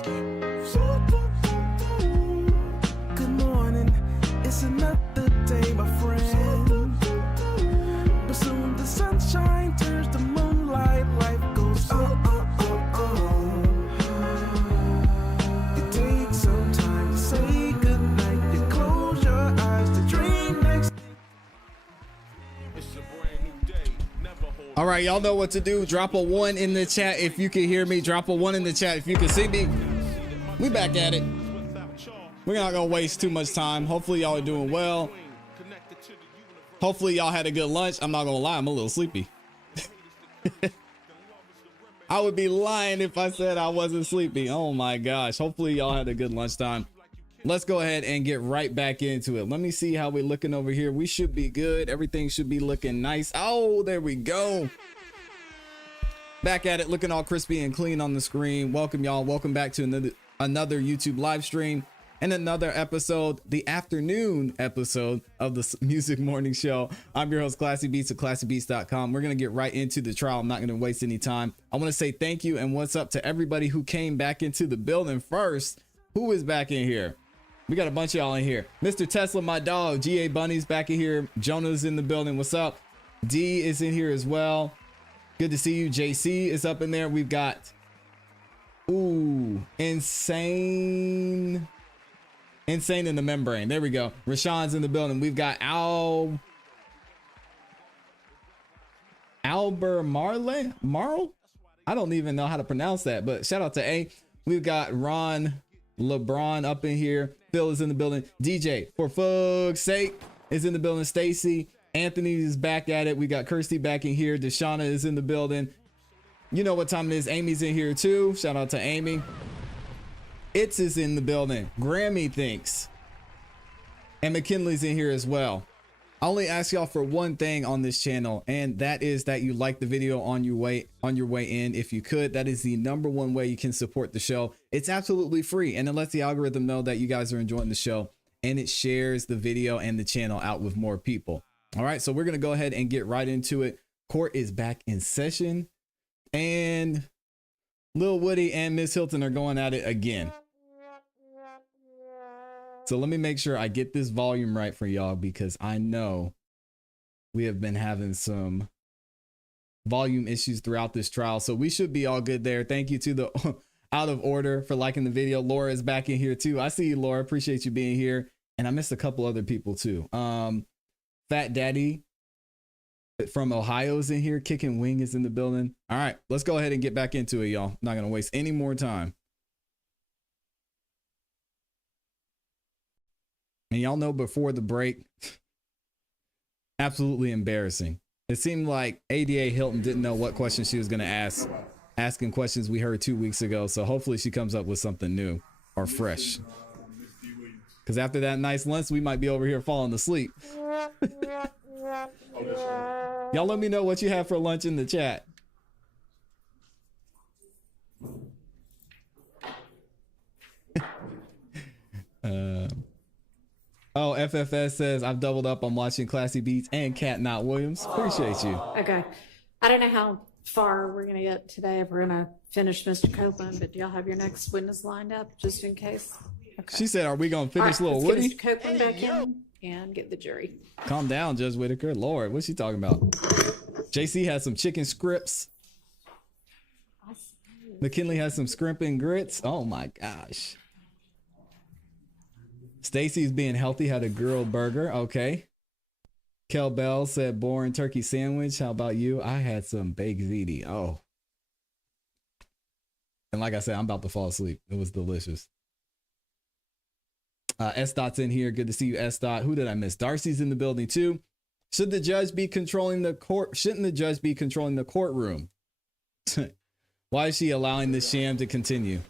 Good morning, it's another day, my friend. But soon the sunshine turns to moonlight, life goes It takes some time to say goodnight. You close your eyes to dream next. All right, y'all know what to do. Drop a 1 in the chat if you can hear me. Drop a 1 in the chat if you can see me. We back at it. We're not gonna waste too much time. Hopefully y'all are doing well. Hopefully y'all had a good lunch. I'm not gonna lie, I'm a little sleepy. I would be lying if I said I wasn't sleepy. Oh my gosh. Hopefully y'all had a good lunchtime. Let's go ahead and get right back into it. Let me see how we're looking over here. We should be good. Everything should be looking nice. Oh, there we go. Back at it, looking all crispy and clean on the screen. Welcome y'all. Welcome back to another YouTube live stream and another episode, the afternoon episode of the Music Morning Show. I'm your host, ClassE Beats at ClassEbeats.com. We're going to get right into the trial. I'm not going to waste any time. I want to say thank you and what's up to everybody who came back into the building first. Who is back in here? We got a bunch of y'all in here. Mr. Tesla, my dog. GA Bunny's back in here. Jonah's in the building. What's up? D is in here as well. Good to see you. JC is up in there. We've got, ooh, insane in the membrane. There we go. Rashawn's in the building. We've got Albert Marl. I don't even know how to pronounce that, but shout out to A. We've got Ron LeBron up in here. Phil is in the building. DJ for fuck's sake is in the building. Stacy, Anthony is back at it. We got Kirsty back in here. Deshauna is in the building. You know what time it is. Amy's in here too. Shout out to Amy. It's is in the building. Grammy thinks. And McKinley's in here as well. I only ask y'all for one thing on this channel, and that is that you like the video on your way in. If you could, that is the #1 way you can support the show. It's absolutely free, and it lets the algorithm know that you guys are enjoying the show, and it shares the video and the channel out with more people. All right, so we're gonna go ahead and get right into it. Court is back in session, and Lil Woody and Miss Hilton are going at it again. So let me make sure I get this volume right for y'all, because I know we have been having some volume issues throughout this trial. So we should be all good there. Thank you to the Out of Order for liking the video. Laura is back in here too. I see you, Laura. Appreciate you being here. And I missed a couple other people too. Fat Daddy from Ohio is in here. Kicking Wing is in the building. All right, let's go ahead and get back into it, y'all. Not going to waste any more time. And y'all know before the break, absolutely embarrassing. It seemed like ADA Hilton didn't know what questions she was going to ask, asking questions we heard 2 weeks ago. So hopefully she comes up with something new or fresh. Because after that nice lunch, we might be over here falling asleep. Y'all let me know what you have for lunch in the chat. Oh, FFS says, I've doubled up on watching ClassE Beats and Cat Not Williams. Appreciate you. Okay. I don't know how far we're going to get today, if we're going to finish Mr. Copeland, but do y'all have your next witness lined up just in case? Okay. She said, are we going to finish All right, Lil let's Woody? get Mr. Copeland back in and get the jury. Calm down, Judge Whitaker. Lord, what's she talking about? JC has some chicken scripts. McKinley has some scrimping grits. Oh my gosh. Stacy's being healthy, had a girl burger. Okay. Kel Bell said boring turkey sandwich. How about you? I had some baked ziti. Oh. And like I said, I'm about to fall asleep. It was delicious. S Dot's in here. Good to see you, S Dot. Who did I miss? Darcy's in the building too. Should the judge be controlling the court? Shouldn't the judge be controlling the courtroom? Why is she allowing this sham to continue?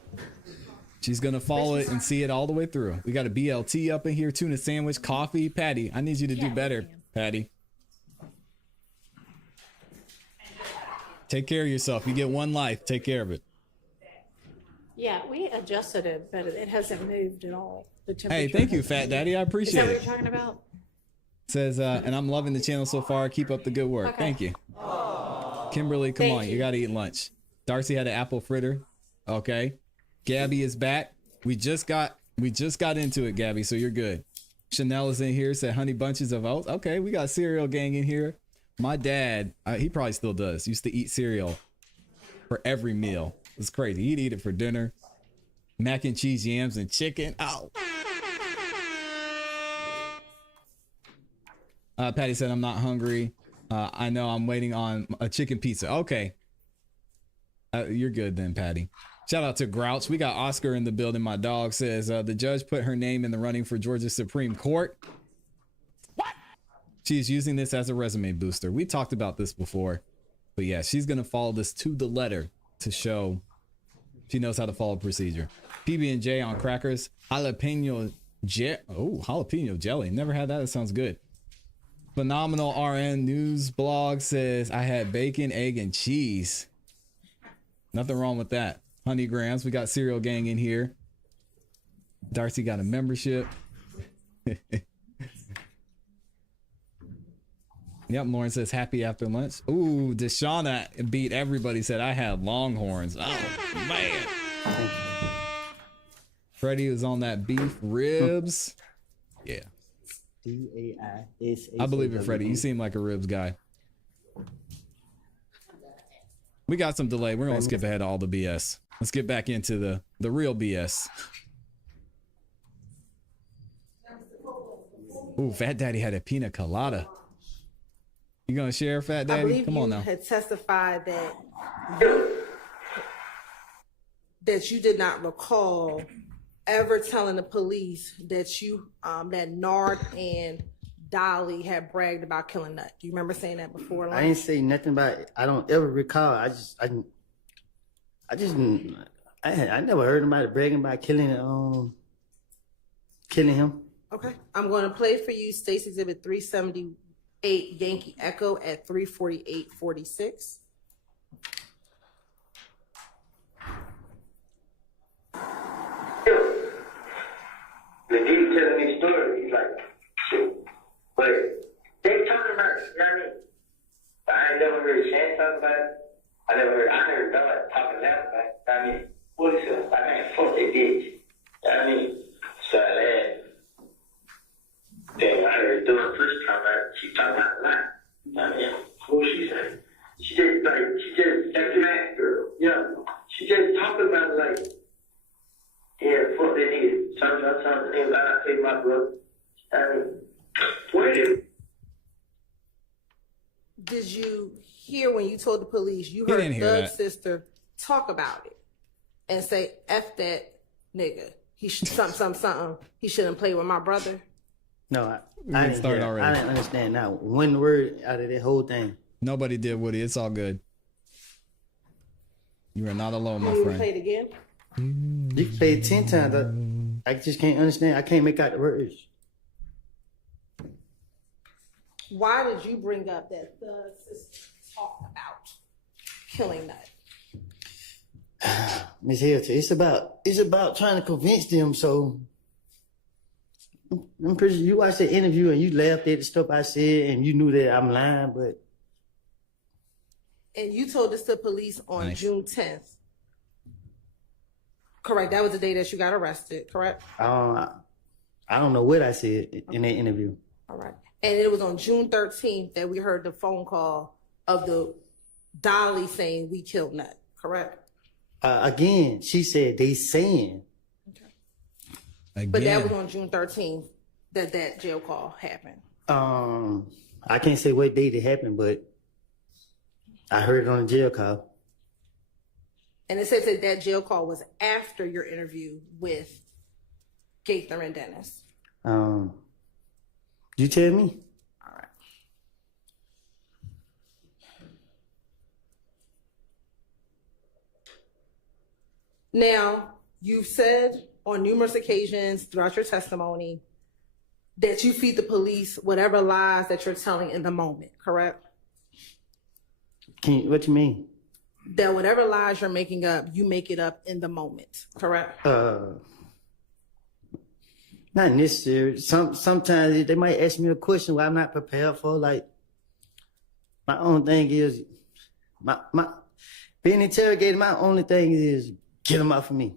She's going to follow it and see it all the way through. We got a BLT up in here, tuna sandwich, coffee. Patty, I need you to do better, Patty. Take care of yourself. You get one life. Take care of it. Yeah, we adjusted it, but it hasn't moved at all. The temperature. Hey, thank you, Fat Daddy. I appreciate it. Is that what you're talking about? Says, and I'm loving the channel so far. Keep up the good work. Okay. Thank you. Kimberly, come on. You got to eat lunch. Darcy had an apple fritter. Okay. Gabby is back. We just got into it, Gabby, so you're good. Chanel is in here, said honey bunches of oats. Okay, we got cereal gang in here. My dad, he probably still does, used to eat cereal for every meal. It's crazy. He'd eat it for dinner. Mac and cheese, yams, and chicken. Oh. Patty said, I'm not hungry. I know I'm waiting on a chicken pizza. Okay. You're good then, Patty. Shout out to Grouch. We got Oscar in the building. My dog says the judge put her name in the running for Georgia's Supreme Court. What? She's using this as a resume booster. We talked about this before. But yeah, she's going to follow this to the letter to show she knows how to follow procedure. PB&J on crackers. Jalapeno jelly. Never had that. That sounds good. Phenomenal RN News blog says I had bacon, egg, and cheese. Nothing wrong with that. Honey grams. We got cereal gang in here. Darcy got a membership. Yep, Lauren says happy after lunch. Ooh, Deshauna beat everybody, said I had Longhorns. Oh, man. Freddie was on that beef ribs. Yeah. I believe it, Freddie. You seem like a ribs guy. We got some delay. We're going to skip ahead to all the BS. Let's get back into the real BS. Ooh, Fat Daddy had a pina colada. You gonna share, Fat Daddy? Come on now. Had testified that you did not recall ever telling the police that you that Nard and Dolly had bragged about killing Nut. Do you remember saying that before? I ain't say nothing about it. I don't ever recall. I never heard anybody bragging about killing him. Okay, I'm going to play for you State's Exhibit 378 Yankee Echo at 3:48:46. The dude telling me the story, he's like, shoot. But they talking about it, you know what I mean? But I ain't never heard Shan talk about it. I heard nobody talking loud about it. I mean, what is it? I mean, fuck they did. You know what I mean? So I laughed. Then I heard doing the first time, she talking about a lot. You know what I mean? What she say? She just, that black girl, you know, she just talking about it like, yeah, fuck that nigga. Something nigga, I pay my brother. I mean, wait. Did you hear when you told the police you heard Doug's sister talk about it and say, F that nigga. He should something. He shouldn't play with my brother? No, I didn't start already. I didn't understand now one word out of that whole thing. Nobody did, Woody. It's all good. You are not alone, my friend. Play it again? You can play it 10 times. I just can't understand. I can't make out the words. Why did you bring up that the sister talked about killing Nut? Miss Hilton, it's about trying to convince them. So I'm pretty sure you watched the interview and you laughed at the stuff I said and you knew that I'm lying, but. And you told this to police on June 10th. Correct. That was the day that you got arrested, correct? I don't know what I said in that interview. All right. And it was on June 13th that we heard the phone call of the Dolly saying we killed Nut, correct? Again, she said they saying. Okay. But that was on June 13th that jail call happened. I can't say what date it happened, but I heard it on the jail call. And it says that jail call was after your interview with Gaither and Dennis. You tell me. All right. Now, you've said on numerous occasions throughout your testimony that you feed the police whatever lies that you're telling in the moment, correct? What you mean? That whatever lies you're making up, you make it up in the moment, correct? Not necessarily. Sometimes they might ask me a question where I'm not prepared for. Like, my own thing is, my being interrogated, my only thing is get them out for me.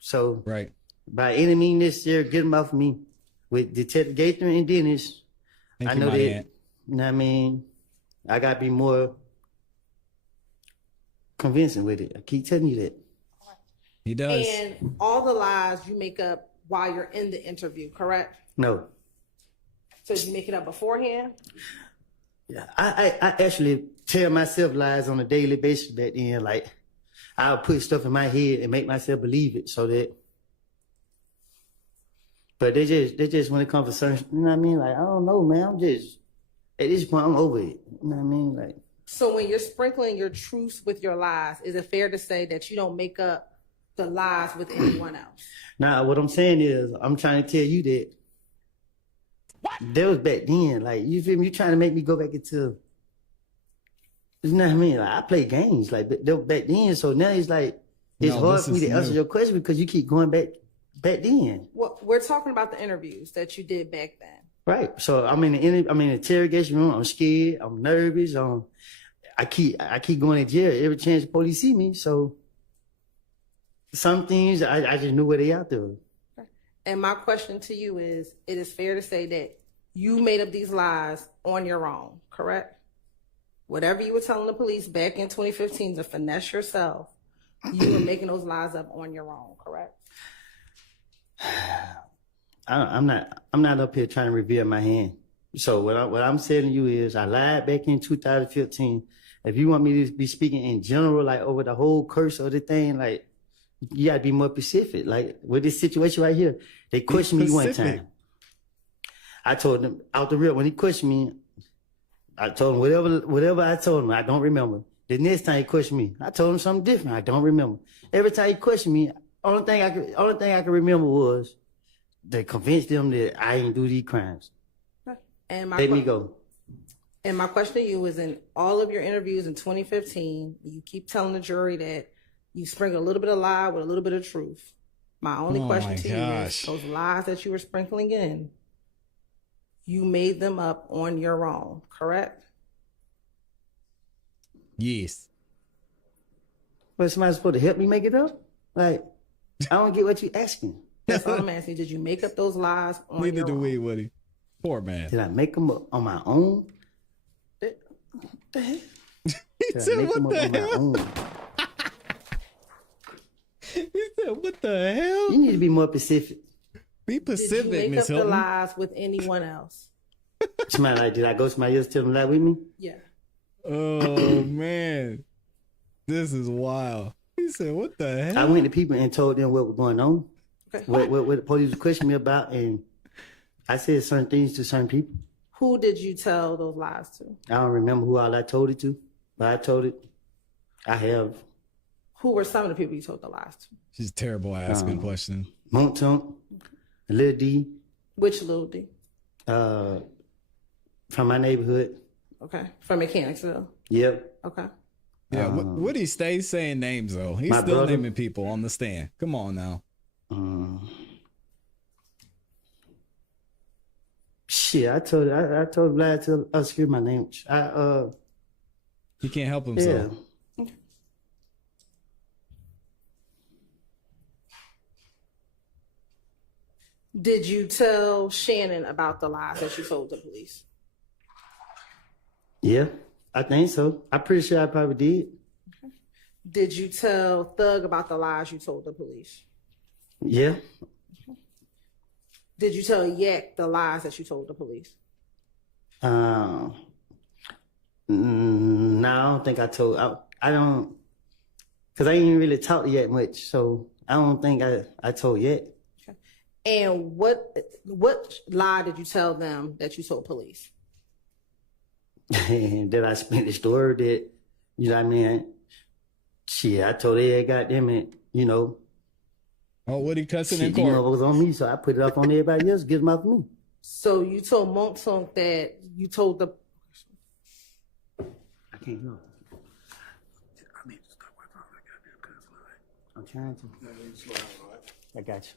So Right. by any means necessary, get them off me. With Detective Gaither and Dennis, Thank I you, know my that, aunt. you know what I mean? I got to be more convincing with it. I keep telling you that. He does. And all the lies you make up while you're in the interview, correct? No. So you make it up beforehand? Yeah, I actually tell myself lies on a daily basis back then. Like, I'll put stuff in my head and make myself believe it so that. But they just when it comes to certain, you know what I mean? Like, I don't know, man. I'm just, at this point, I'm over it. You know what I mean? Like, So when you're sprinkling your truths with your lies, is it fair to say that you don't make up the lies with anyone else? now what I'm saying is, I'm trying to tell you that that was back then. Like, you feel me? You trying to make me go back into, you know what I mean? Like, I play games like that was back then. So now it's like, it's No, hard this for me is to answer new. your question because you keep going back then. Well, we're talking about the interviews that you did back then. Right. So I'm in the interrogation room. I'm scared. I'm nervous. I keep going to jail every chance the police see me. So some things I just knew where they out there. And my question to you is, it is fair to say that you made up these lies on your own, correct? Whatever you were telling the police back in 2015 to finesse yourself, you were making those lies up on your own, correct? I'm not up here trying to reveal my hand. So what I'm telling you is I lied back in 2015. If you want me to be speaking in general, like over the whole curse of the thing, like you gotta be more specific. Like with this situation right here, they questioned me one specific. time. I told them out the real when he questioned me, I told him whatever I told him, I don't remember. The next time he questioned me, I told him something different. I don't remember. Every time he questioned me, only thing I could remember was to convince them that I ain't do these crimes. And Let me go. And my question to you is, in all of your interviews in 2015, you keep telling the jury that you sprinkle a little bit of lie with a little bit of truth. My only Oh question my to you gosh. is, those lies that you were sprinkling in, you made them up on your own, correct? Yes. But somebody supposed to help me make it up? Like, I don't get what you asking. That's all I'm asking. Did you make up those lies on Neither your do own? we, Woody. Poor man. Did I make them up on my own? He Did I said, make them what up the on my hell? own? He said, what the hell? You need to be more specific. Be Did you Pacific, make up Miss the Hilton. lies with anyone else? Somebody like, did I go to somebody else tell them lie with me? Yeah. Oh, man. This is wild. He said, what the hell? I went to people and told them what was going on, Okay. what the police was questioning me about, and I said certain things to certain people. Who did you tell those lies to? I don't remember who all I told it to, but I told it. I have Who were some of the people you told the lies to? She's terrible at asking questions. Montunk, Lil D, Which little D? from my neighborhood. Okay. From Mechanicsville. Yep. Okay. Yeah, Woody stays saying names, though. He's my still brother- naming people on the stand. Come on now. Shit, I told Vlad to obscure my name. He can't help Yeah. himself. Did you tell Shannon about the lies that you told the police? Yeah, I think so. I'm pretty sure I probably did. Did you tell Thug about the lies you told the police? Yeah. Did you tell Yak the lies that you told the police? No, I don't think I told. I don't, because I ain't really talked yet much, so I don't think I told yet. And what lie did you tell them that you told police? And then I spent the story that, you know what I mean? Shit, I told her, goddamn it, you know. Oh, Woody cussing in Shit, you know, court. it was on me, so I put it up on everybody else, get them off me. So you told Montunk that you told the... I can't know. I need to stop my goddamn cuss line. I'm trying to. I got you.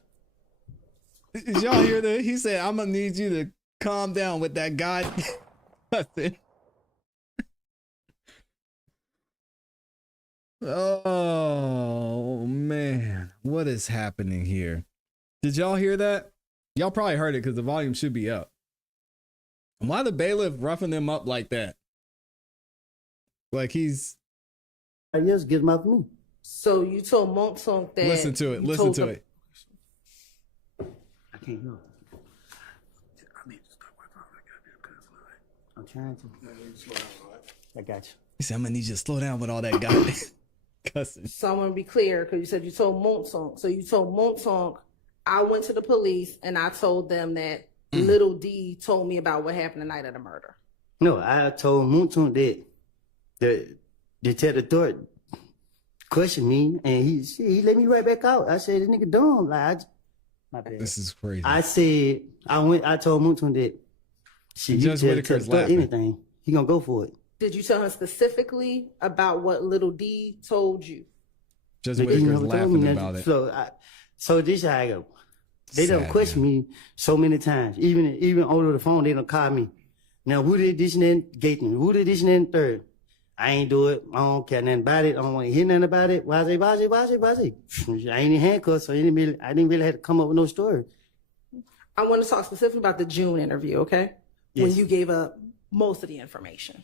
Did y'all hear that? He said, I'm going to need you to calm down with that god cussing. Oh, man. What is happening here? Did y'all hear that? Y'all probably heard it because the volume should be up. Why the bailiff roughing them up like that? Like he's... Yes, get him out for me. So you told Montauk that. Listen to it. you Listen told to them- it. I can't hear. I'm trying to. I got you. He said, I'm gonna need you to slow down with all that guy cussing. So I want to be clear because you said you told Montauk. So you told Montauk, I went to the police and I told them that Little D told me about what happened the night of the murder. No, I told Moonton that the detective Thorpe questioned me, and he let me right back out. I said, "This nigga dumb." Like, my bad. This is crazy. I said, I told Moonton that Judge Whitaker's laughing. anything, he gonna go for it. Did you tell him specifically about what Little D told you? Judge But he Whitaker's never told laughing me about nothing. it. So this is how I go. They Sad, don't question man. me so many times. Even over the phone, they don't call me. Now, who did this and that Gaten? Who did this and that third? I ain't do it. I don't care nothing about it. I don't want to hear nothing about it. Why? I ain't in handcuffs, so I didn't really have to come up with no story. I want to talk specifically about the June interview, okay? When Yes. you gave up most of the information.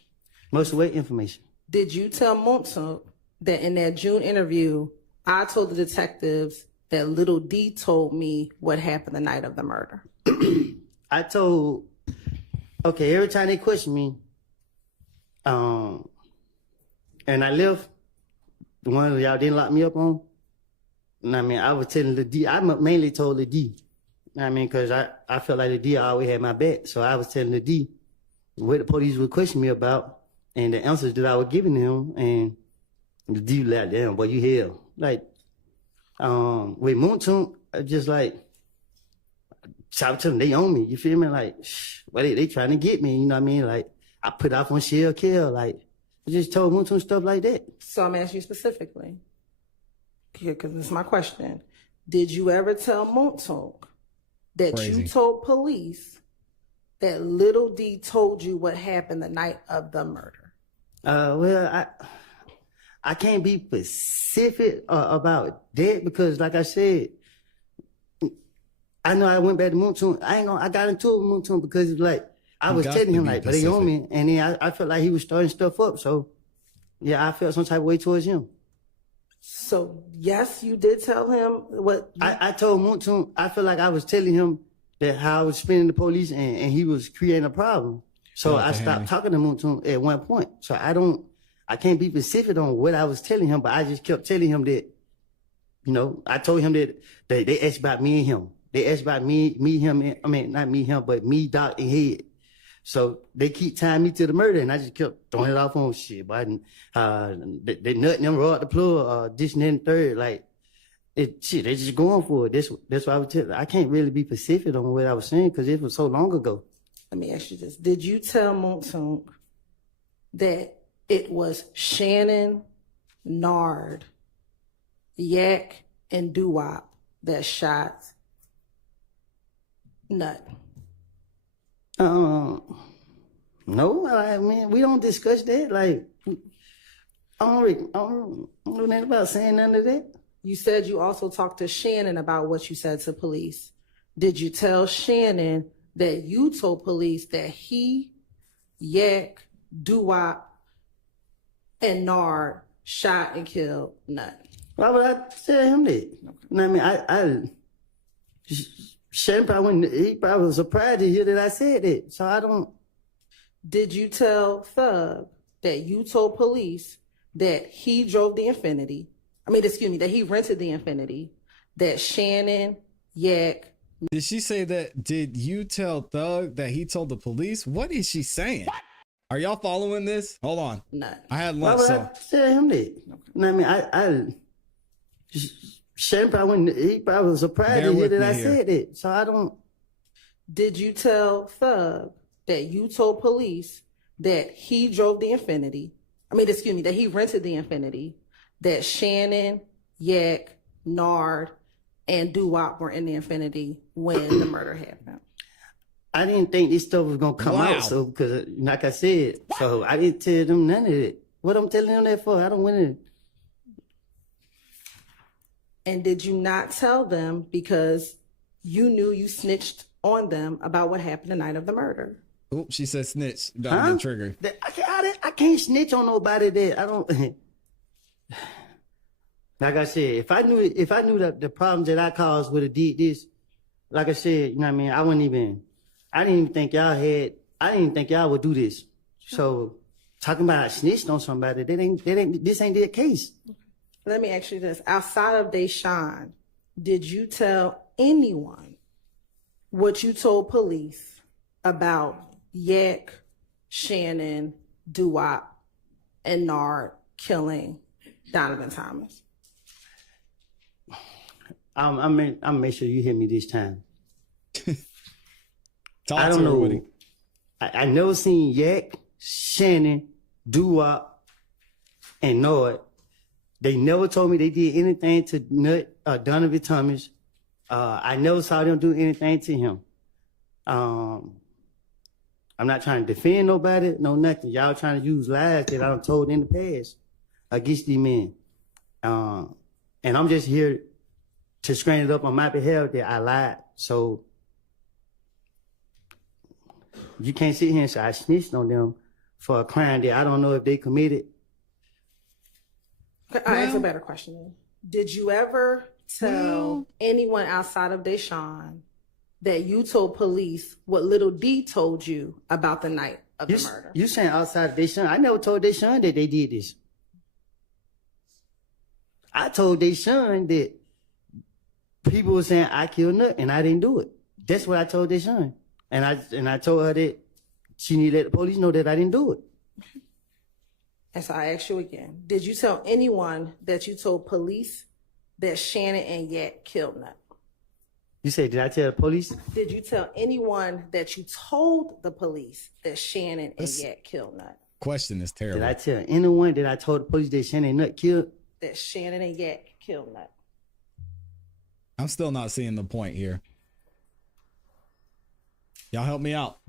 Most of the information. Did you tell Montauk that in that June interview, I told the detectives that Little D told me what happened the night of the murder? I told, okay, every time they question me, and I left, the one y'all didn't lock me up on, and I mean, I was telling the D, I mainly told the D, I mean, because I felt like the D always had my back, so I was telling the D what the police would question me about, and the answers that I was giving them, and the D was like, damn, boy, you hell. Like, with Moonton, just like, shout to them, they own me, you feel me? Like, well, they trying to get me, you know what I mean? Like, I put off on shell kill, like, I just told Moonton stuff like that. So I'm asking you specifically, because this is my question. Did you ever tell Montauk that Crazy. you told police that Little D told you what happened the night of the murder? Well, I can't be specific about that because, like I said, I know I went back to Moonton. I got into it with Moonton because it's like I was got telling to him be like, but they own me, specific. and then I felt like he was starting stuff up. So yeah, I felt some type of way towards him. So yes, you did tell him what you, I told Moonton I feel like I was telling him that how I was spinning the police and he was creating a problem. So Shout out I to stopped Hanny. talking to Moonton at one point. So I can't be specific on what I was telling him, but I just kept telling him that, you know, I told him that they asked about me and him. They asked about me, him, and, I mean, not me, him, but me, Doc, and Head. So they keep tying me to the murder, and I just kept throwing it off on shit. But they nutting them raw at the plug, this and that and third. Like, they just going for it. That's why I was telling. I can't really be specific on what I was saying because it was so long ago. let me ask you this. Did you tell Montauk that it was Shannon, Nard, Yak, and Doo-Wop that shot Nut? No, I mean, we don't discuss that. Like, I don't know nothing about saying none of that. You said you also talked to Shannon about what you said to police. Did you tell Shannon that you told police that he, Yak, Doo-Wop, and Nard shot and killed Nut? Why would I tell him that? You know what I mean? Shannon he probably was surprised to hear that I said that. So I don't. Did you tell Thug that you told police that he drove the Infinity? That he rented the Infinity, that Shannon, Yak. Did she say that? Did you tell Thug that he told the police? What is she saying? Are y'all following this? Hold on. Nut. I had Why lunch, would so I tell him that? You know what I mean? Shannon he probably was surprised Bear to hear with that me I here. said that. So I don't. Did you tell Thug that you told police that he drove the Infinity? That he rented the Infinity, that Shannon, Yak, Nard, and Doo-Wop were in the Infinity when the murder happened? I didn't think this stuff was gonna come Wow. out. So because, like I said, so I didn't tell them none of it. What I'm telling them that for? I don't want to. And did you not tell them because you knew you snitched on them about what happened the night of the murder? Oh, she said snitch. About to get triggered. I can't snitch on nobody that I don't. Like I said, if I knew that the problems that I caused would have did this, like I said, you know what I mean, I didn't even think y'all would do this. So talking about I snitched on somebody, this ain't their case. Let me ask you this. Outside of Deshaun, did you tell anyone what you told police about Yak, Shannon, Duwop, and Nard killing Donovan Thomas? I'm make sure you hear me this time. Talk I to don't her, know. Woody. I never seen Yak, Shannon, Duwop, and Nord. They never told me they did anything to Donovan Thomas. I never saw them do anything to him. I'm not trying to defend nobody, no nothing. Y'all trying to use lies that I done told in the past against these men. And I'm just here to screen it up on my behalf that I lied. So you can't sit here and say I snitched on them for a crime that I don't know if they committed. I'll ask a better question then. Did you ever tell anyone outside of Deshaun that you told police what Little D told you about the night of the murder? You saying outside of Deshaun? I never told Deshaun that they did this. I told Deshaun that people were saying I killed Nut and I didn't do it. That's what I told Deshaun. And I told her that she needed to let the police know that I didn't do it. And so I ask you again, did you tell anyone that you told police that Shannon and Yak killed Nut? You said, did I tell the police? Did you tell anyone that you told the police that Shannon and Yak killed Nut? Question is terrible. Did I tell anyone that I told the police that Shannon and Nut killed? That Shannon and Yak killed Nut. I'm still not seeing the point here. Y'all help me out.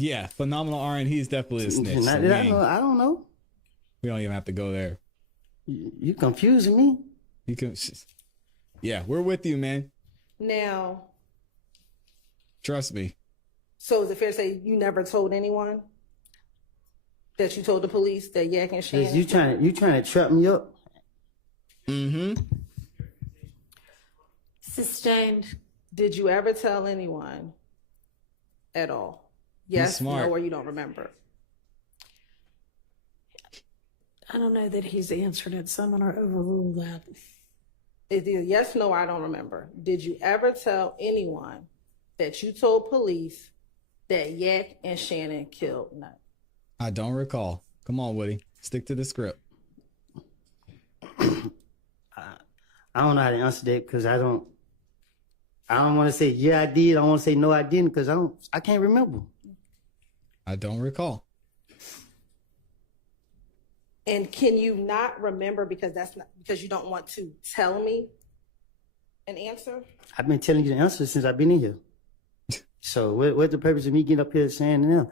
Yeah, phenomenal RN. He's definitely a snitch. So I don't know. we don't even have to go there. You confusing me. You can. Yeah, we're with you, man. Now, Trust me. so is it fair to say you never told anyone that you told the police that Yak and Shannon? You trying to trap me up? Mm-hmm. Sustained. Did you ever tell anyone at all? Yes, smart. no, or you don't remember? I don't know that he's answered it, so I'm going to overrule that. It's either yes, no, I don't remember. Did you ever tell anyone that you told police that Yak and Shannon killed Nut? I don't recall. Come on, Woody. Stick to the script. I don't know how to answer that because I don't want to say yeah I did. I want to say no I didn't because I can't remember. I don't recall. And can you not remember because you don't want to tell me an answer? I've been telling you the answer since I've been in here. So what's the purpose of me getting up here saying it now?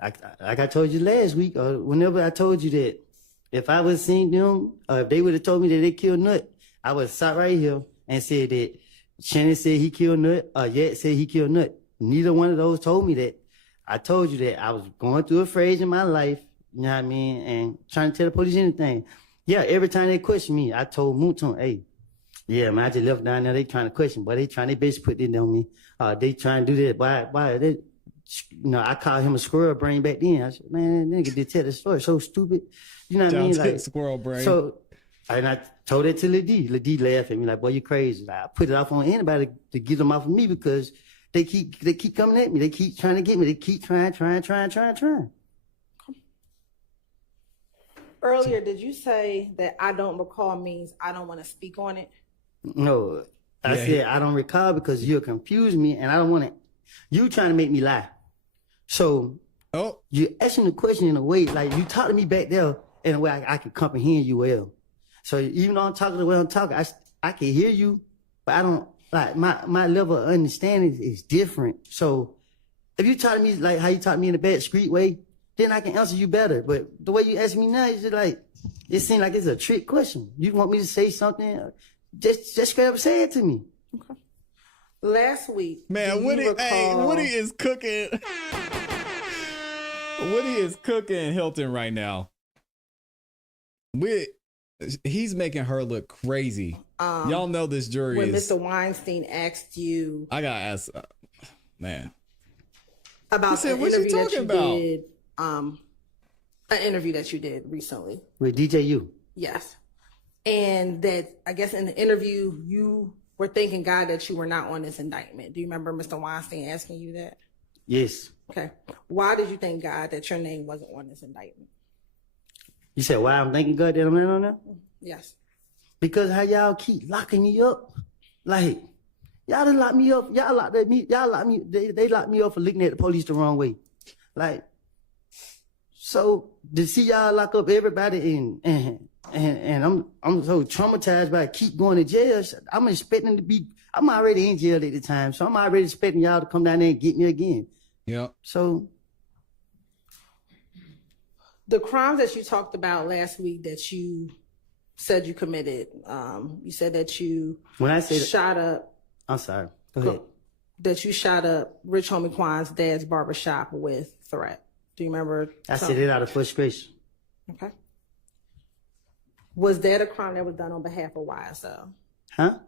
Like I told you last week, or whenever I told you that if I would have seen them, or if they would have told me that they killed Nut, I would have sat right here and said that Shannon said he killed Nut, or Yak said he killed Nut. Neither one of those told me that. I told you that I was going through a phase in my life, you know what I mean, and trying to tell the police anything. Yeah, every time they question me, I told Mouton, hey, yeah, man, I just left down there. They trying to question, but they basically put it on me. They trying to do that. Why? They, I called him a squirrel brain back then. I said, man, that nigga did tell the story. So stupid. You know what I mean? Like, squirrel brain. So, and I told it to Lady. Lady laughed at me like, boy, you crazy. Like, I put it off on anybody to get them off of me because they keep coming at me. They keep trying to get me. They keep trying. Earlier, did you say that I don't recall means I don't want to speak on it? No, I said I don't recall because you're confusing me and I don't want to. You trying to make me lie. So you're asking the question in a way like you talk to me back there in a way I can comprehend you well. So even though I'm talking the way I'm talking, I can hear you, but I don't like my level of understanding is different. So if you talk to me like how you talk to me in a bad street way, then I can answer you better. But the way you ask me now is just like It seemed like it's a trick question. You want me to say something? Just straight up say it to me. Last week, Man, do you Woody, recall- Woody is cooking. Woody is cooking Hilton right now. He's making her look crazy. Y'all know this jury when is. Mr. Weinstein asked you I gotta ask, man. about He said, an "What you interview that talking you about?" did, an interview that you did recently. With DJU. Yes. And that, I guess in the interview, you were thanking God that you were not on this indictment. Do you remember Mr. Weinstein asking you that? Yes. Okay. Why did you thank God that your name wasn't on this indictment? You said why I'm thanking God that I'm not on there? Yes. Because how y'all keep locking me up. Like, y'all done locked me up. Y'all locked me. They locked me up for looking at the police the wrong way. Like, so to see y'all lock up everybody and I'm so traumatized by keep going to jail. I'm expecting to be. I'm already in jail at the time, so I'm already expecting y'all to come down there and get me again. Yeah. So The crimes that you talked about last week that you said you committed, you said that you when I say shot up, I'm sorry. Go ahead. that you shot up Rich Homie Quan's dad's barbershop with threat. Do you remember? I said it out of frustration. Okay. Was that a crime that was done on behalf of YSL? Huh?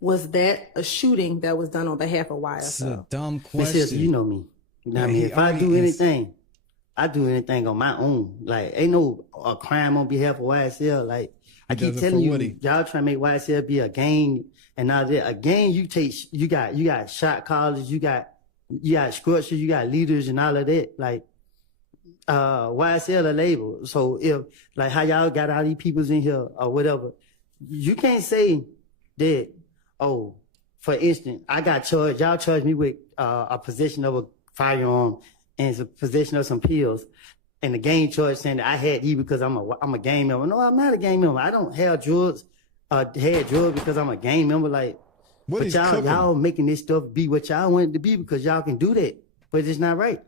Was that a shooting that was done on behalf of It's a YSL? dumb Miss Hills, question. you know me. You know what I Yeah, mean? he If I already do is. anything, I do anything on my own. Like, ain't no a crime on behalf of YSL. Like, I He keep does it telling for you, Woody. y'all trying to make YSL be a gang and all that. A gang, you got shot callers, you got structures, you got leaders and all of that. Like, YSL a label. So if, like, how y'all got all these peoples in here or whatever, you can't say that, oh, for instance, I got charged, y'all charged me with a possession of a firearm and a possession of some pills. And the gang charge saying that I had these because I'm a gang member. No, I'm not a gang member. I don't have drugs, had drugs because I'm a gang member. Like, Woody's but cooking. y'all making this stuff be what y'all want it to be because y'all can do that. But it's not right.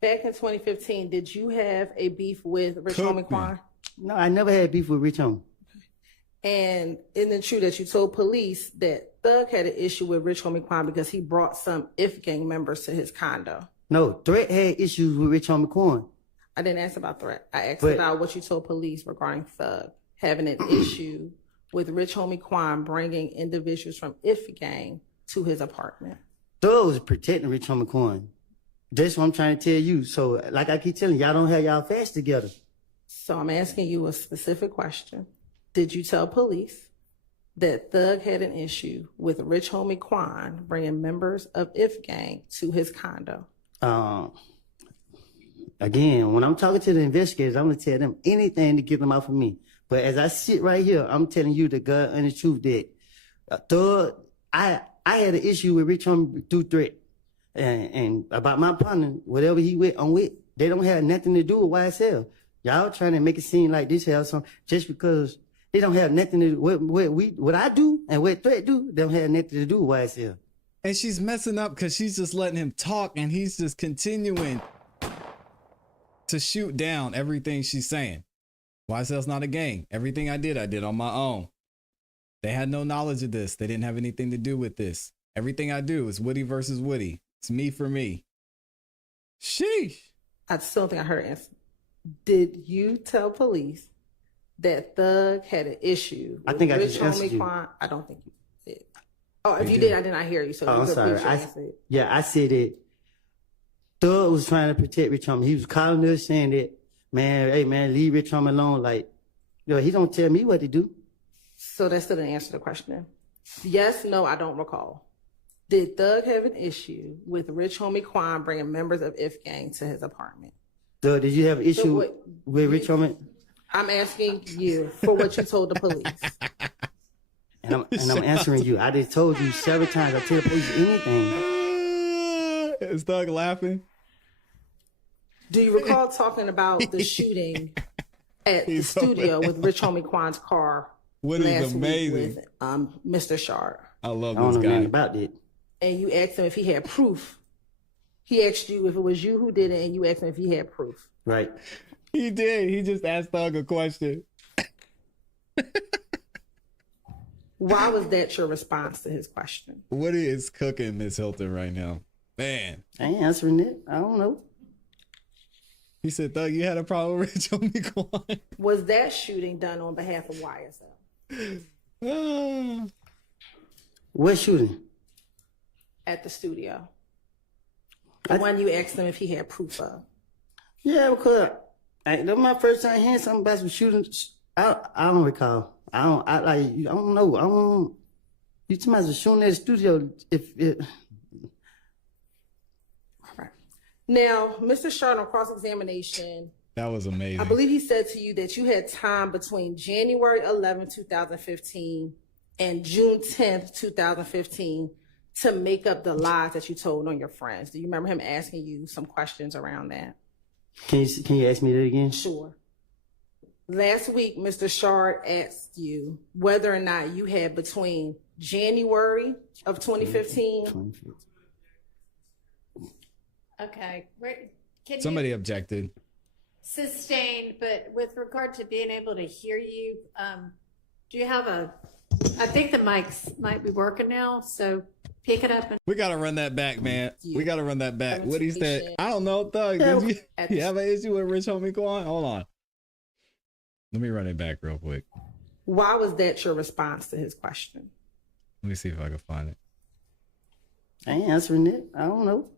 Back in 2015, did you have a beef with Rich Homie Quan? No, I never had beef with Rich Homie. And isn't it true that you told police that Thug had an issue with Rich Homie Quan because he brought some IF gang members to his condo? No, Threat had issues with Rich Homie Quan. I didn't ask about threat. I asked But- about what you told police regarding Thug having an issue with Rich Homie Quan bringing individuals from IF gang to his apartment. Thug was protecting Rich Homie Quan. That's what I'm trying to tell you. So, like I keep telling you, y'all don't have y'all facts together. So I'm asking you a specific question. Did you tell police that Thug had an issue with Rich Homie Quan bringing members of IF gang to his condo? Again, when I'm talking to the investigators, I'm gonna tell them anything to get them off of me. But as I sit right here, I'm telling you the God and the truth that Thug, I had an issue with Rich Homie through threat, and about my partner, whatever he with, I'm with. They don't have nothing to do with YSL. Y'all trying to make it seem like this has some just because they don't have nothing to do what I do and what threat do. They don't have nothing to do with YSL. And she's messing up because she's just letting him talk and he's just continuing to shoot down everything she's saying. YSL's not a gang. Everything I did on my own. They had no knowledge of this. They didn't have anything to do with this. Everything I do is Woody versus Woody. It's me for me. Sheesh. I still don't think I heard an answer. Did you tell police that Thug had an issue with I think I Rich just answered Homie you. Quan? I don't think you did. Oh, if You you did. did, I did not hear you. So Oh, you I'm could sorry. please answer it. I said that Thug was trying to protect Rich Homie. He was calling us saying that, man, hey man, leave Rich Homie alone. Like, he don't tell me what to do. So that still didn't answer the question. Yes, no, I don't recall. Did Thug have an issue with Rich Homie Quan bringing members of IF gang to his apartment? Thug, did you have an issue what- with Rich Homie? I'm asking you for what you told the police. And I'm answering you. I just told you several times. I tell police anything. Is Thug laughing? Do you recall talking about the shooting at the He's so studio with Rich Homie Quan's car Woody's last amazing. week with Mr. Sharp? I love I don't this know nothing guy. about that. And you asked him if he had proof. He asked you if it was you who did it, and you asked him if he had proof. Right. He did. He just asked Thug a question. Why was that your response to his question? What is cooking Miss Hilton right now? Man. I ain't answering it. I don't know. He said, Thug, you had a problem with Rich Homie Quan. Was that shooting done on behalf of YSL? What shooting? At the studio. The one you asked him if he had proof of. Yeah, because that was my first time hearing something about some shootings. I don't recall. I don't know. You talking about shooting at the studio Right. Now, Mr. Shard, on cross-examination, That was amazing. I believe he said to you that you had time between January 11, 2015 and June 10th, 2015 to make up the lies that you told on your friends. Do you remember him asking you some questions around that? Can you ask me that again? Sure. Last week, Mr. Shard asked you whether or not you had between January of 2015. Okay. Can Somebody you objected. sustain, but with regard to being able to hear you, do you have I think the mics might be working now, so pick it up. We got to run that back, man. We got to run that back. What he said, Presentation. I don't know, Thug. Did you have an issue with Rich Homie Quan? Hold on. Let me run it back real quick. Why was that your response to his question? Let me see if I can find it. I ain't answering it. I don't know.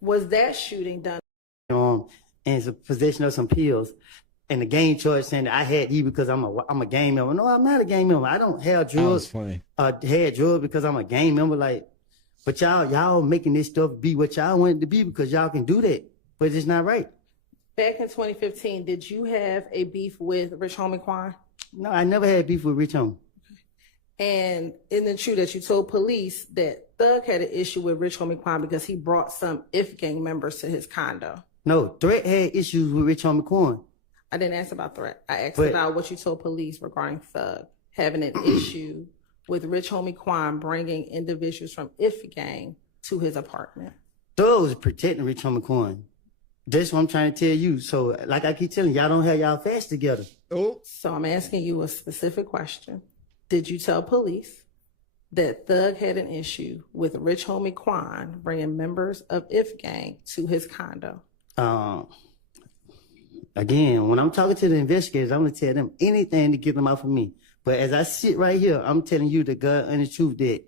Was that shooting done? And it's a possession of some pills. And the gang charge saying that I had these because I'm a gang member. No, I'm not a gang member. I don't have That was drugs. funny. Had drugs because I'm a gang member. Like, but y'all making this stuff be what y'all want it to be because y'all can do that. But it's not right. Back in 2015, did you have a beef with Rich Homie Quan? No, I never had beef with Rich Homie. And isn't it true that you told police that Thug had an issue with Rich Homie Quan because he brought some IF gang members to his condo? No, Threat had issues with Rich Homie Quan. I didn't ask about threat. I asked But- about what you told police regarding Thug having an issue with Rich Homie Quan bringing individuals from IF gang to his apartment. Thug was protecting Rich Homie Quan. That's what I'm trying to tell you. So, like I keep telling you, y'all don't have y'all facts together. Oh, So I'm asking you a specific question. Did you tell police that Thug had an issue with Rich Homie Quan bringing members of IF gang to his condo? Again, when I'm talking to the investigators, I'm gonna tell them anything to get them off of me. But as I sit right here, I'm telling you the God and the truth that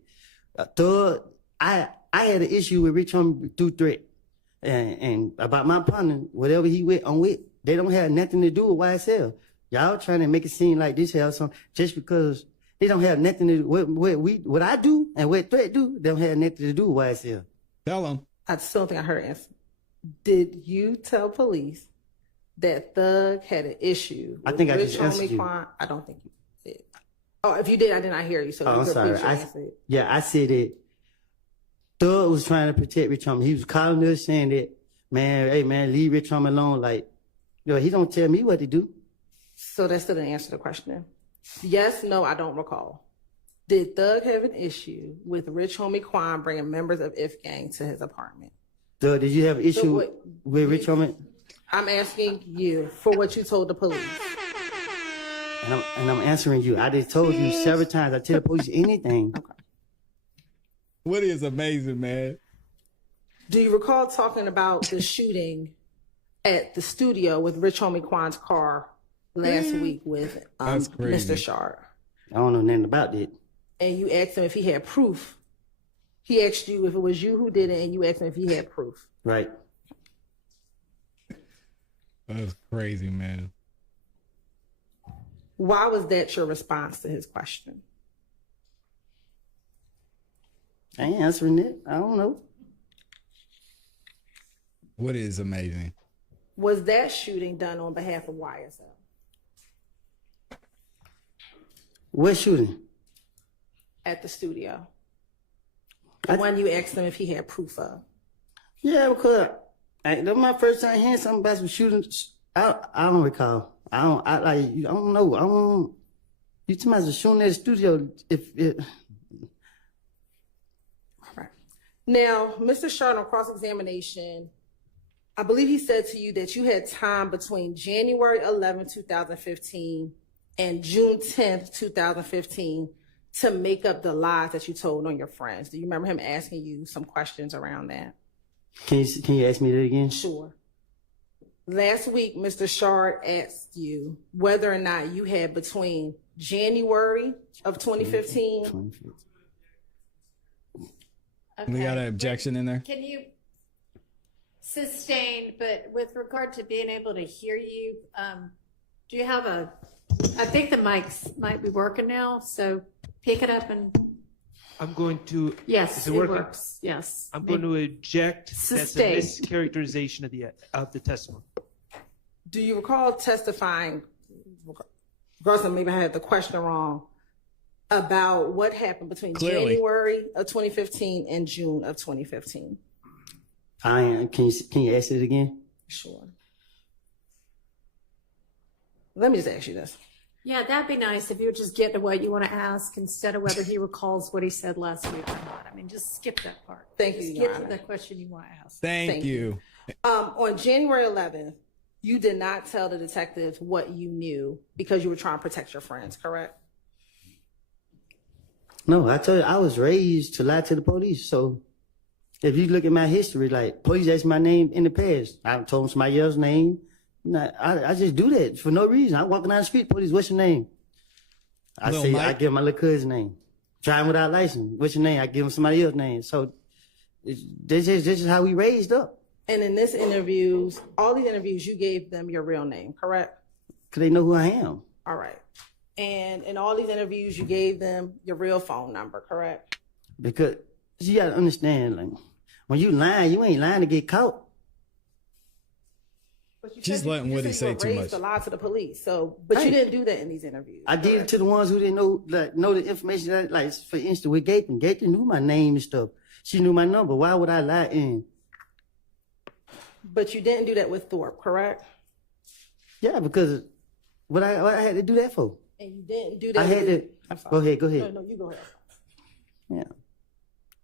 Thug, I had an issue with Rich Homie through threat, and about my partner, whatever he went on with, they don't have nothing to do with YSL. Y'all trying to make it seem like this has some just because they don't have nothing to do what I do and what threat do. They don't have nothing to do with YSL. tell him. I still don't think I heard an answer. Did you tell police that Thug had an issue I with think I Rich just answered Homie you. Quan? I don't think you did. Oh, if you did, I did not hear you. So Oh, you I'm could sorry. repeat your answer. I said that Thug was trying to protect Rich Homie. He was calling us saying that, man, hey man, leave Rich Homie alone. Like, he don't tell me what to do. So that still didn't answer the question. Yes, no, I don't recall. Did Thug have an issue with Rich Homie Quan bringing members of IF gang to his apartment? Thug, did you have an issue what- with Rich Homie? I'm asking you for what you told the police. And I'm answering you. I just told you several times. I tell the police anything. Woody is amazing, man. Do you recall talking about the shooting at the studio with Rich Homie Quan's car last week with That's crazy. Mr. Shard? I don't know nothing about that. And you asked him if he had proof. He asked you if it was you who did it, and you asked him if he had proof. Right. That's crazy, man. Why was that your response to his question? I ain't answering it. I don't know. Woody is amazing. Was that shooting done on behalf of YSL? What shooting? At the studio? The one you asked him if he had proof of. Yeah, because that was my first time hearing something about some shootings. I don't recall. I don't know. You talking about the shooting at the studio? Right. Now, Mr. Shard, on cross-examination, I believe he said to you that you had time between January 11, 2015 and June 10th, 2015 to make up the lies that you told on your friends. Do you remember him asking you some questions around that? Can you ask me that again? Sure. Last week, Mr. Shard asked you whether or not you had between January of 2015. We got an objection in there. Can you sustain, but with regard to being able to hear you, do you have I think the mics might be working now, so pick it up and. I'm going to. Yes, is it it working? works. Yes. I'm going to object. Sustain. That's a mischaracterization of the testimony. Do you recall testifying, regardless, maybe I had the question wrong, about what happened between Clearly. January of 2015 and June of 2015? Can you ask it again? Sure. Let me just ask you this. Yeah, that'd be nice if you would just get to what you want to ask instead of whether he recalls what he said last week or not. I mean, just skip that part. Thank you, Just Your get to Honor. the question you want to ask. Thank you. On January 11th, you did not tell the detectives what you knew because you were trying to protect your friends, correct? No, I told you I was raised to lie to the police. So if you look at my history, like police asked my name in the past, I told them somebody else's name. I just do that for no reason. I'm walking down the street, police, what's your name? I Lil say, Mike? I give my little cousin's name. Driving without license, what's your name? I give him somebody else's name. So this is how we raised up. And in all these interviews, you gave them your real name, correct? Because they know who I am. All right. And in all these interviews, you gave them your real phone number, correct? Because you got to understand, like, when you lying, you ain't lying to get caught. But you She's said letting Woody say too much. To lie to the police. So, but you didn't do that in these interviews. I did it correct? to the ones who didn't know the information. That, like, for instance, with Gaten. Gaten knew my name and stuff. She knew my number. Why would I lie in? But you didn't do that with Thorpe, correct? Yeah, because what I had to do that for? And you didn't do that. I had with, to. I'm sorry. Go ahead. No, you go ahead.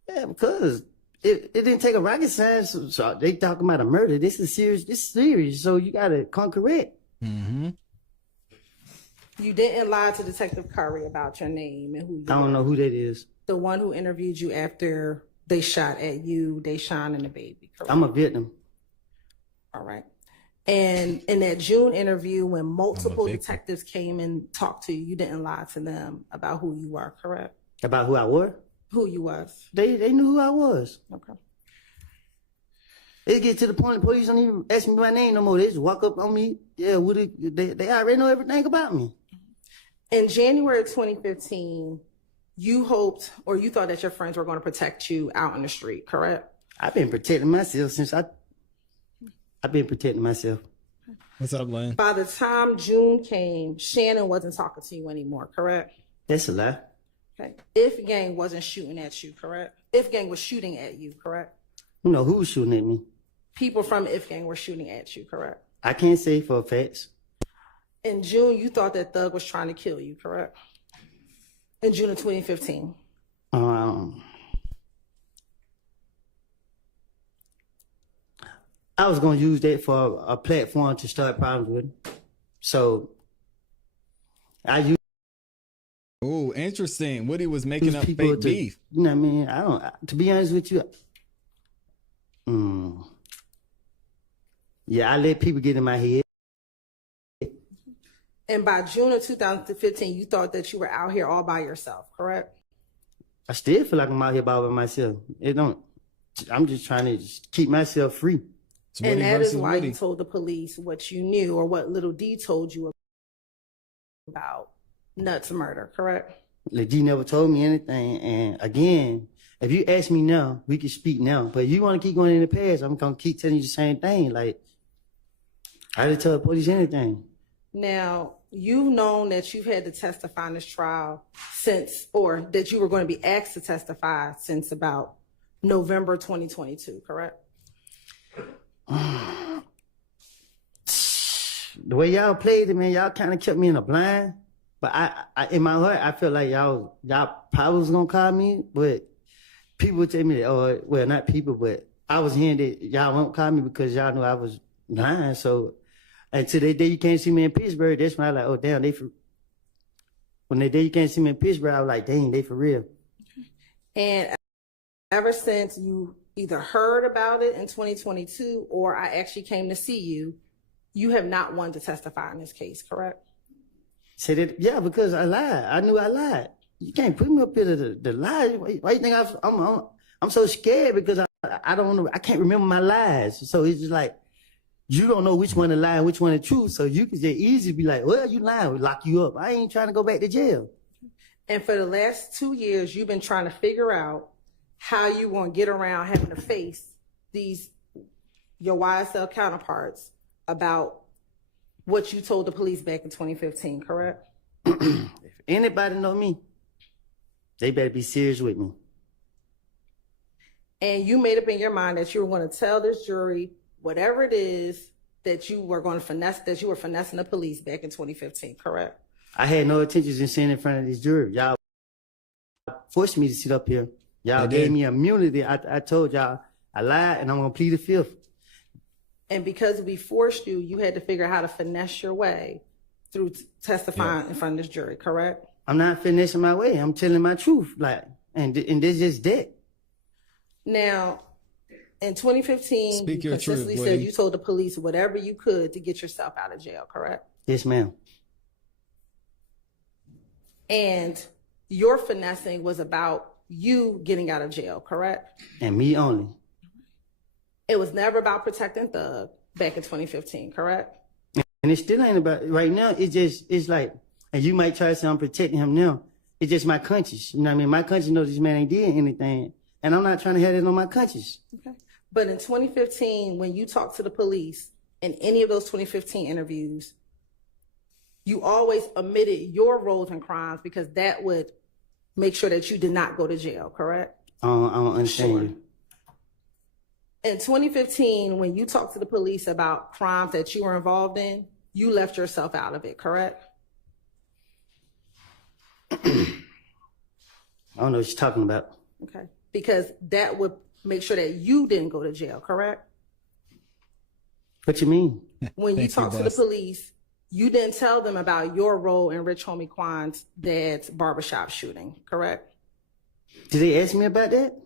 Yeah, because it didn't take a rocket science. So they talking about a murder. This is serious. This is serious. So you gotta come correct. Mm-hmm. You didn't lie to Detective Curry about your name and who you I don't are. know who that is. The one who interviewed you after they shot at you, Deshaun and the baby, correct? I'm a victim. All right. And in that June interview, when multiple victim. detectives came and talked to you, you didn't lie to them about who you were, correct? About who I was. Who you was. They knew who I was. Okay. It get to the point the police don't even ask me my name no more. They just walk up on me. Yeah, they already know everything about me. In January of 2015, you hoped or you thought that your friends were going to protect you out in the street, correct? I've been protecting myself since I've been protecting myself. What's up, Lynn? By the time June came, Shannon wasn't talking to you anymore, correct? That's a lie. Okay. If Gang wasn't shooting at you, correct? If Gang was shooting at you, correct? You know who was shooting at me? People from If Gang were shooting at you, correct? I can't say for a fact. In June, you thought that Thug was trying to kill you, correct? In June of 2015. I was going to use that for a platform to start problems with. So I used Oh, interesting. Woody was making up people fake to, beef. you know what I mean? To be honest with you, yeah, I let people get in my head. And by June of 2015, you thought that you were out here all by yourself, correct? I still feel like I'm out here by myself. I'm just trying to keep myself free. It's And Woody that is versus why Woody. you told the police what you knew or what Little D told you about Nuts murder, correct? Like, G never told me anything. And again, if you ask me now, we can speak now. But if you want to keep going in the past, I'm going to keep telling you the same thing. Like, I didn't tell the police anything. Now, you've known that you've had to testify in this trial since, or that you were going to be asked to testify since about November 2022, correct? The way y'all played it, man, y'all kind of kept me in a blind. But I in my heart, I feel like y'all probably was gonna call me, but people would tell me that, well, not people, but I was hearing that y'all won't call me because y'all knew I was lying. So until that day you can't see me in Pittsburgh, that's when I like, oh damn, when that day you can't see me in Pittsburgh, I was like, dang, they for real. And ever since you either heard about it in 2022 or I actually came to see you, you have not wanted to testify in this case, correct? Said it, yeah, because I lied. I knew I lied. You can't put me up here to lie. Why you think I'm so scared because I don't know. I can't remember my lies. So it's just like, you don't know which one to lie and which one to truth. So you can just easily be like, well, you lying, we lock you up. I ain't trying to go back to jail. And for the last 2 years, you've been trying to figure out how you want to get around having to face your YSL counterparts about what you told the police back in 2015, correct? If anybody know me, they better be serious with me. And you made up in your mind that you were going to tell this jury whatever it is that you were going to finesse, that you were finessing the police back in 2015, correct? I had no intentions in sitting in front of this jury. Y'all forced me to sit up here. Y'all gave me immunity. I told y'all I lied and I'm going to plead the fifth. And because we forced you, you had to figure out how to finesse your way through testifying in front of this jury, correct? I'm not finessing my way. I'm telling my truth. And this just that. Now, in 2015, Speak you your truth, consistently said Woody. you told the police whatever you could to get yourself out of jail, correct? Yes, ma'am. And your finessing was about you getting out of jail, correct? And me only. It was never about protecting Thug back in 2015, correct? And it still ain't about, right now, it's like, and you might try to say I'm protecting him now. It's just my conscience. You know what I mean? My conscience knows this man ain't did anything. And I'm not trying to have it on my conscience. Okay. But in 2015, when you talked to the police in any of those 2015 interviews, you always omitted your roles in crimes because that would make sure that you did not go to jail, correct? I don't understand you. In 2015, when you talked to the police about crimes that you were involved in, you left yourself out of it, correct? I don't know what you're talking about. Okay. Because that would make sure that you didn't go to jail, correct? What you mean? When you Thank you, talked to the boss. police, you didn't tell them about your role in Rich Homie Quan's dad's barbershop shooting, correct? Did they ask me about that?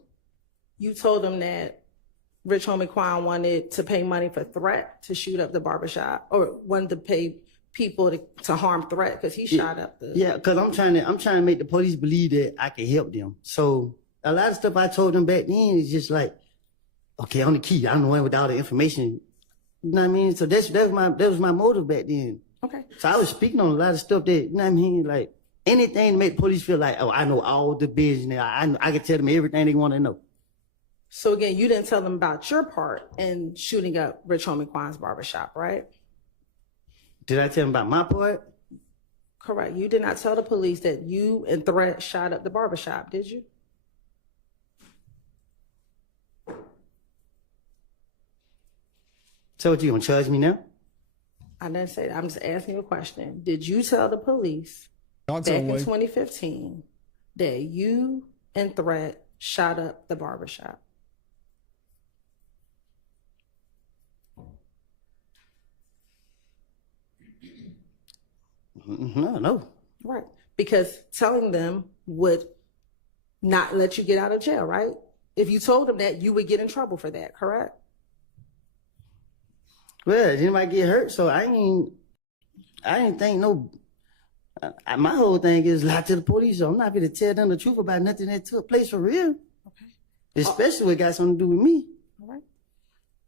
You told them that Rich Homie Quan wanted to pay money for Threat to shoot up the barbershop, or wanted to pay people to harm Threat because he shot up the. Yeah, because I'm trying to make the police believe that I can help them. So a lot of stuff I told them back then is just like, okay, I'm the key. I'm the one with all the information. You know what I mean? So that was my motive back then. Okay. So I was speaking on a lot of stuff that, you know what I mean? Like anything to make the police feel like, oh, I know all the business. I can tell them everything they want to know. So again, you didn't tell them about your part in shooting up Rich Homie Quan's barbershop, right? Did I tell them about my part? Correct. You did not tell the police that you and Threat shot up the barbershop, did you? So what, you gonna charge me now? I didn't say that. I'm just asking you a question. Did you tell the police Talk to back him, in Woody. 2015 that you and Threat shot up the barbershop? No. Right. Because telling them would not let you get out of jail, right? If you told them that, you would get in trouble for that, correct? Well, anybody get hurt, so I didn't think no. My whole thing is lie to the police. So I'm not going to tell them the truth about nothing that took place for real. Okay. Especially when it got something to do with me. All right.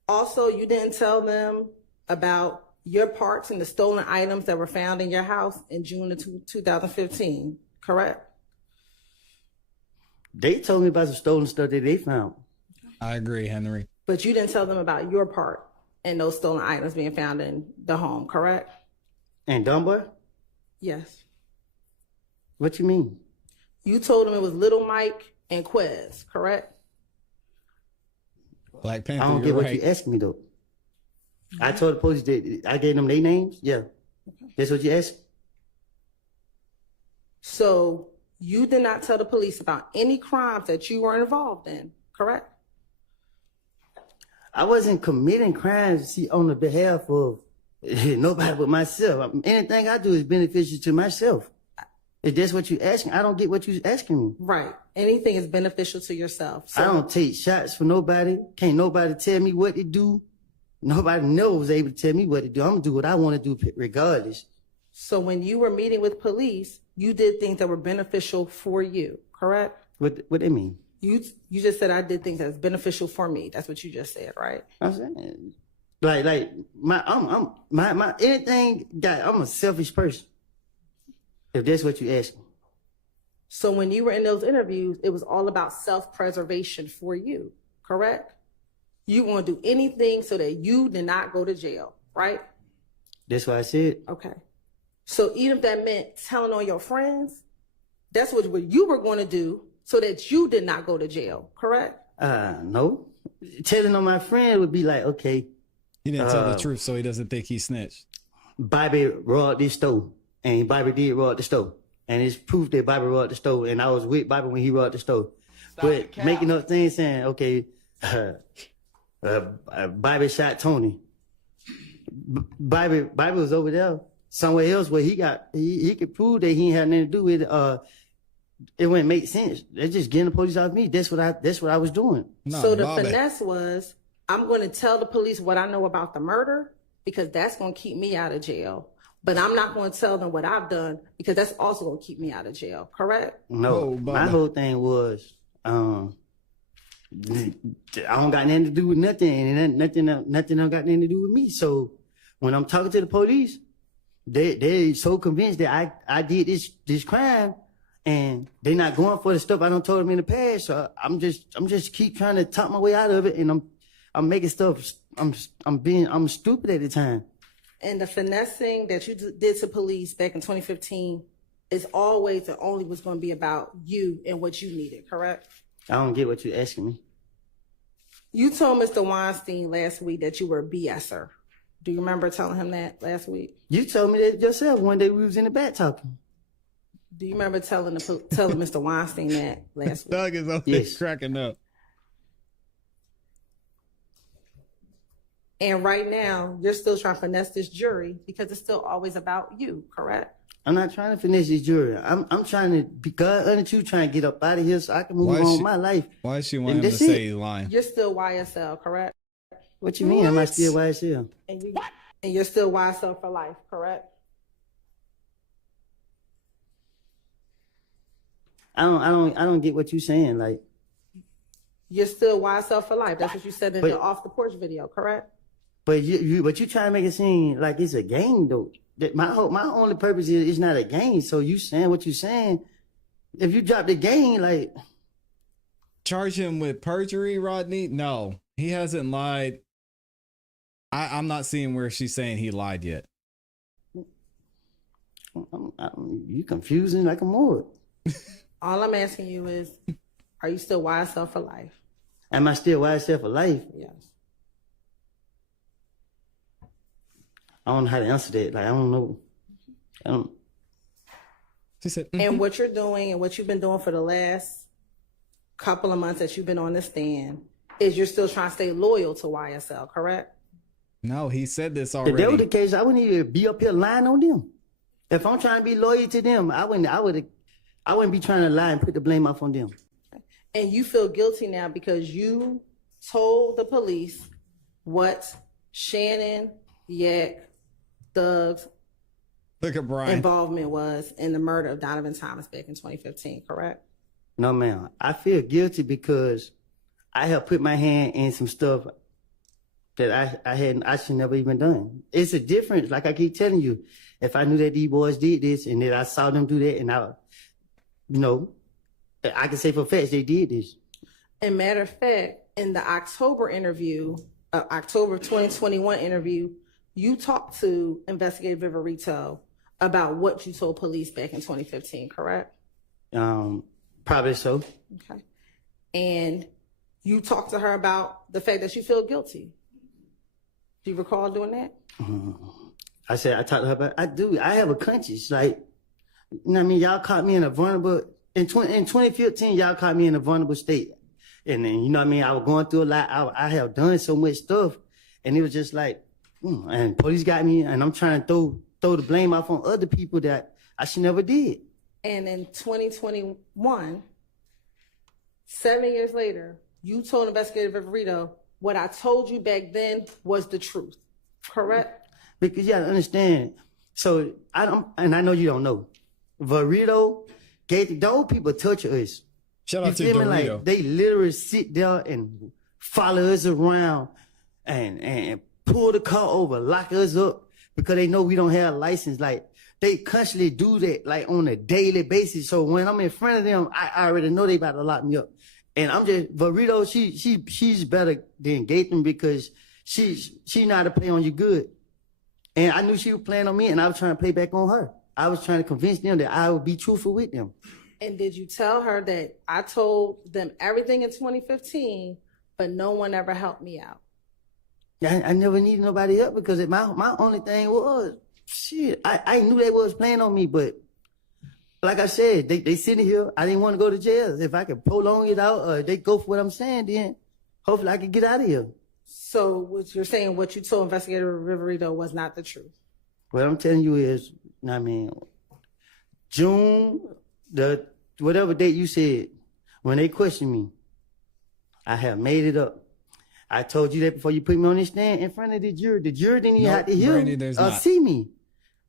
Also, you didn't tell them about your parts and the stolen items that were found in your house in June of 2015, correct? They told me about some stolen stuff that they found. I agree, Henry. But you didn't tell them about your part and those stolen items being found in the home, correct? And Dunbar? Yes. What you mean? You told them it was Little Mike and Quez, correct? Black Panther, I don't you're get what right. you asked me though. I told the police that I gave them their names. Yeah. That's what you asked? So you did not tell the police about any crimes that you were involved in, correct? I wasn't committing crimes on the behalf of nobody but myself. Anything I do is beneficial to myself. If that's what you're asking, I don't get what you're asking me. Right. Anything is beneficial to yourself. So I don't take shots for nobody. Can't nobody tell me what to do. Nobody knows able to tell me what to do. I'm gonna do what I want to do regardless. So when you were meeting with police, you did things that were beneficial for you, correct? What they mean? You just said I did things that's beneficial for me. That's what you just said, right? I'm saying, like my anything. I'm a selfish person. If that's what you asking. So when you were in those interviews, it was all about self-preservation for you, correct? You want to do anything so that you did not go to jail, right? That's what I said. Okay. So even if that meant telling on your friends, that's what you were going to do so that you did not go to jail, correct? No. Telling on my friend would be like, okay. He didn't tell the truth, so he doesn't think he snitched. Bobby robbed this store, and Bobby did rob the store. And it's proof that Bobby robbed the store, and I was with Bobby when he robbed the store. But making up things saying, okay, Bobby shot Tony. Bobby was over there somewhere else where he could prove that he ain't had nothing to do with it. It wouldn't make sense. They're just getting the police off me. That's what I was doing. No, So the Bobby. finesse was, I'm going to tell the police what I know about the murder because that's going to keep me out of jail. But I'm not going to tell them what I've done because that's also going to keep me out of jail. Correct? No, Oh, my Bobby. whole thing was, I don't got nothing to do with nothing, and nothing don't got nothing to do with me. So when I'm talking to the police, they so convinced that I did this crime, and they're not going for the stuff I done told them in the past. So I'm just keep trying to talk my way out of it, and I'm making stuff. I'm stupid at the time. And the finessing that you did to police back in 2015 is always and only was going to be about you and what you needed, correct? I don't get what you're asking me. You told Mr. Weinstein last week that you were a BSer. Do you remember telling him that last week? You told me that yourself one day we was in the back talking. Do you remember telling Mr. Weinstein that last week? Doug is over Yes. there cracking up. And right now, you're still trying to finesse this jury because it's still always about you, correct? I'm not trying to finish this jury. I'm trying to be God under you, trying to get up out of here so I can move Why on is with she- my life. Why does she want And him to that's it. say he's lying? You're still YSL, correct? What you mean? Am I still YSL? And you're still YSL for life, correct? I don't get what you're saying. Like, You're still YSL for life. That's what you said in But- the off the porch video, correct? but you trying to make it seem like it's a game though. That my only purpose is it's not a game. So you saying what you saying? If you drop the game, like Charge him with perjury, Rodney? No, he hasn't lied. I'm not seeing where she's saying he lied yet. you confusing like a Moor. All I'm asking you is, are you still YSL for life? Am I still YSL for life? Yes. I don't know how to answer that. Like I don't know. She said, And what you're doing and what you've been doing for the last couple of months that you've been on the stand is you're still trying to stay loyal to YSL, correct? no, he said this If that was the already. case, I wouldn't even be up here lying on them. If I'm trying to be loyal to them, I wouldn't be trying to lie and put the blame off on them. And you feel guilty now because you told the police what Shannon, Yak, Doug's Look at Brian. involvement was in the murder of Donovan Thomas back in 2015, correct? No, ma'am. I feel guilty because I have put my hand in some stuff that I should never even done. It's a difference. Like I keep telling you, if I knew that these boys did this and that I saw them do that and I can say for facts they did this. And matter of fact, in the October interview, October 2021 interview, you talked to Investigator Viverito about what you told police back in 2015, correct? Probably so. Okay. And you talked to her about the fact that you feel guilty. Do you recall doing that? I talked to her about, I do. I have a conscience. Like, you know what I mean? Y'all caught me in a vulnerable, in 2015, y'all caught me in a vulnerable state. And then, you know what I mean? I was going through a lot. I have done so much stuff. And it was just like, and police got me, and I'm trying to throw the blame off on other people that I should never did. And in 2021, 7 years later, you told Investigator Viverito what I told you back then was the truth, correct? Because you gotta understand. So I know you don't know. Viverito gave the old people touch us. Shout You out to feel me? Dorito. Like they literally sit there and follow us around and pull the car over, lock us up because they know we don't have a license. Like they constantly do that like on a daily basis. So when I'm in front of them, I already know they about to lock me up. And I'm just Burrito, she's better than Gaten because she know how to play on you good. And I knew she was playing on me and I was trying to play back on her. I was trying to convince them that I would be truthful with them. And did you tell her that I told them everything in 2015, but no one ever helped me out? I never needed nobody help because my only thing was, shit, I knew they was playing on me, but like I said, they sitting here, I didn't want to go to jail. If I could prolong it out or they go for what I'm saying, then hopefully I could get out of here. So what you're saying, what you told Investigator Viverito was not the truth? What I'm telling you is, I mean, June, whatever date you said, when they questioned me, I have made it up. I told you that before you put me on the stand in front of the jury. The jury didn't even have to hear Brandy, me there's or not. see me.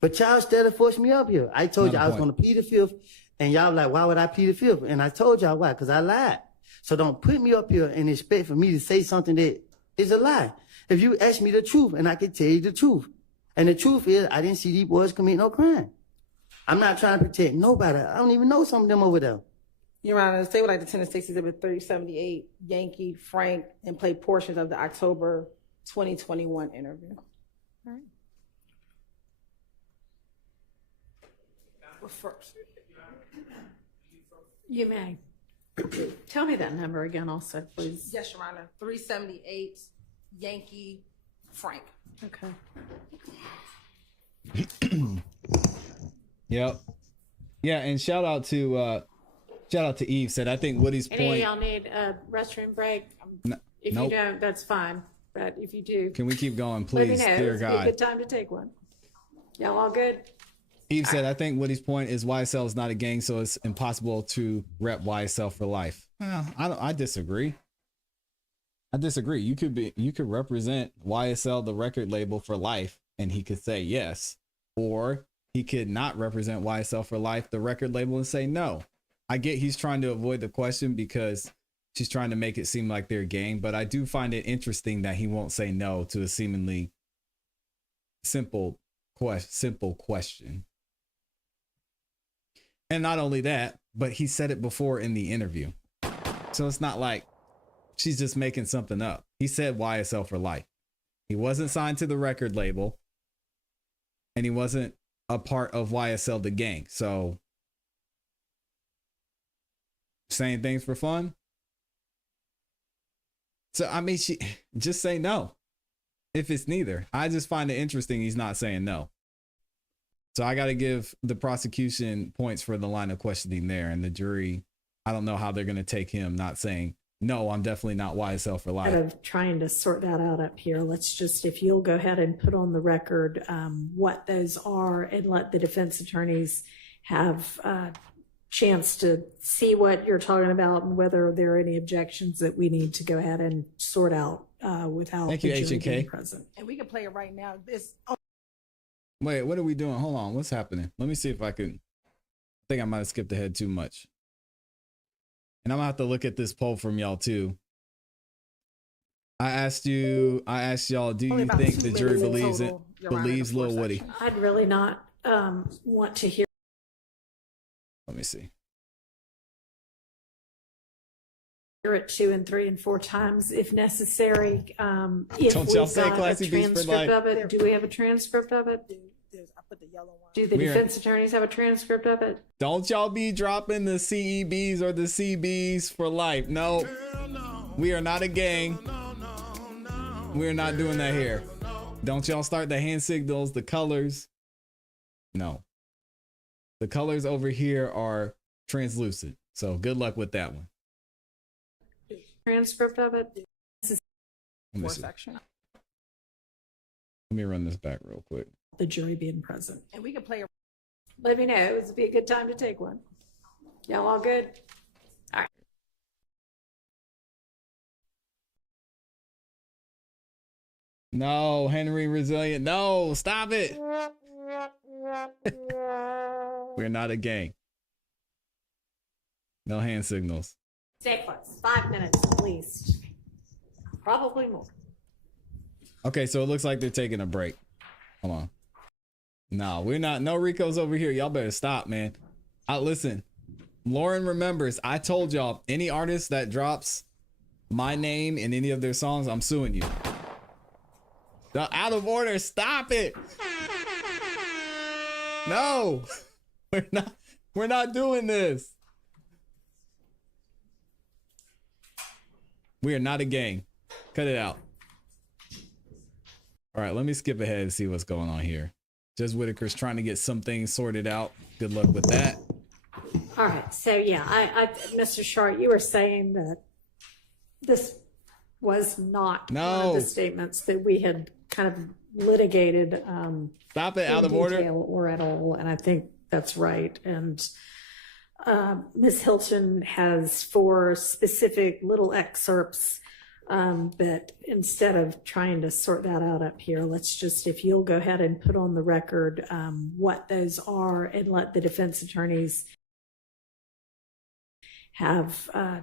But y'all still forced me up here. I told Not you a I was point. going to plead the fifth, and y'all were like, why would I plead the fifth? And I told y'all why, because I lied. So don't put me up here and expect for me to say something that is a lie. If you ask me the truth, and I can tell you the truth. And the truth is, I didn't see these boys commit no crime. I'm not trying to protect nobody. I don't even know some of them over there. Your Honor, the state would like to attend the State's Exhibit 3078, Yankee, Frank, and play portions of the October 2021 interview. All right. Well, first, You may. Tell me that number again also, please. yes, Your Honor, 378, Yankee, Frank. Okay. Yep. Yeah, and shout out to Eve said I think Woody's Any of point. y'all need a restroom break? If nope. you don't, that's fine. But if you do, Can we keep going, let me please, know. dear It's a God? good time to take one. Y'all all good? Eve said, I think Woody's point is YSL is not a gang, so it's impossible to rep YSL for life. Well, I disagree. You could represent YSL, the record label, for life, and he could say yes. Or he could not represent YSL for life, the record label, and say no. I get he's trying to avoid the question because she's trying to make it seem like they're a gang, but I do find it interesting that he won't say no to a seemingly simple question. And not only that, but he said it before in the interview. So it's not like she's just making something up. He said YSL for life. He wasn't signed to the record label and he wasn't a part of YSL the gang. So saying things for fun. So I mean, she just say no if it's neither. I just find it interesting he's not saying no. So I got to give the prosecution points for the line of questioning there, and the jury, I don't know how they're going to take him not saying, no, I'm definitely not YSL for life. Instead of trying to sort that out up here, let's just, if you'll go ahead and put on the record what those are and let the defense attorneys have a chance to see what you're talking about and whether there are any objections that we need to go ahead and sort out without Thank you, the jury H&K. being present. And we can play it right now. Wait, what are we doing? Hold on. What's happening? Let me see if I can. I think I might have skipped ahead too much. And I'm going to have to look at this poll from y'all too. I asked y'all, do Only you about think 2 the jury minutes in believes total, Your Honor, believes before Lil Woody? section. I'd really not want to hear Let me see. it 2 and 3 and 4 times if necessary. If Don't y'all we've say got a ClassE Beats for transcript life. of it, do we have a transcript of it? I put the yellow one. Do the We are- defense attorneys have a transcript of it? Don't y'all be dropping the CEBs or the CBs for life. No, we are not a gang. We are not doing that here. Don't y'all start the hand signals, the colors. No. The colors over here are translucent. So good luck with that one. transcript of it? Let me Four see. section. Let me run this back real quick. The jury being present. And we can play. Let me know. It would be a good time to take one. Y'all all good? All right. No, Henry Resilient. No, stop it. We're not a gang. No hand signals. Stay close. 5 minutes at least. Probably more. Okay, so it looks like they're taking a break. Hold on. No, we're not. No Rico's over here. Y'all better stop, man. Listen, Lauren remembers. I told y'all, any artist that drops my name in any of their songs, I'm suing you. Out of order. Stop it. No, we're not doing this. We are not a gang. Cut it out. All right, let me skip ahead and see what's going on here. Judge Whitaker's trying to get some things sorted out. Good luck with that. All right. So yeah, Mr. Short, you were saying that this was not one of the statements that we had kind of litigated. Stop it, out of order. Or at all, and I think that's right. And Ms. Hilton has 4 specific little excerpts, but instead of trying to sort that out up here, let's just, if you'll go ahead and put on the record what those are and let the defense attorneys have a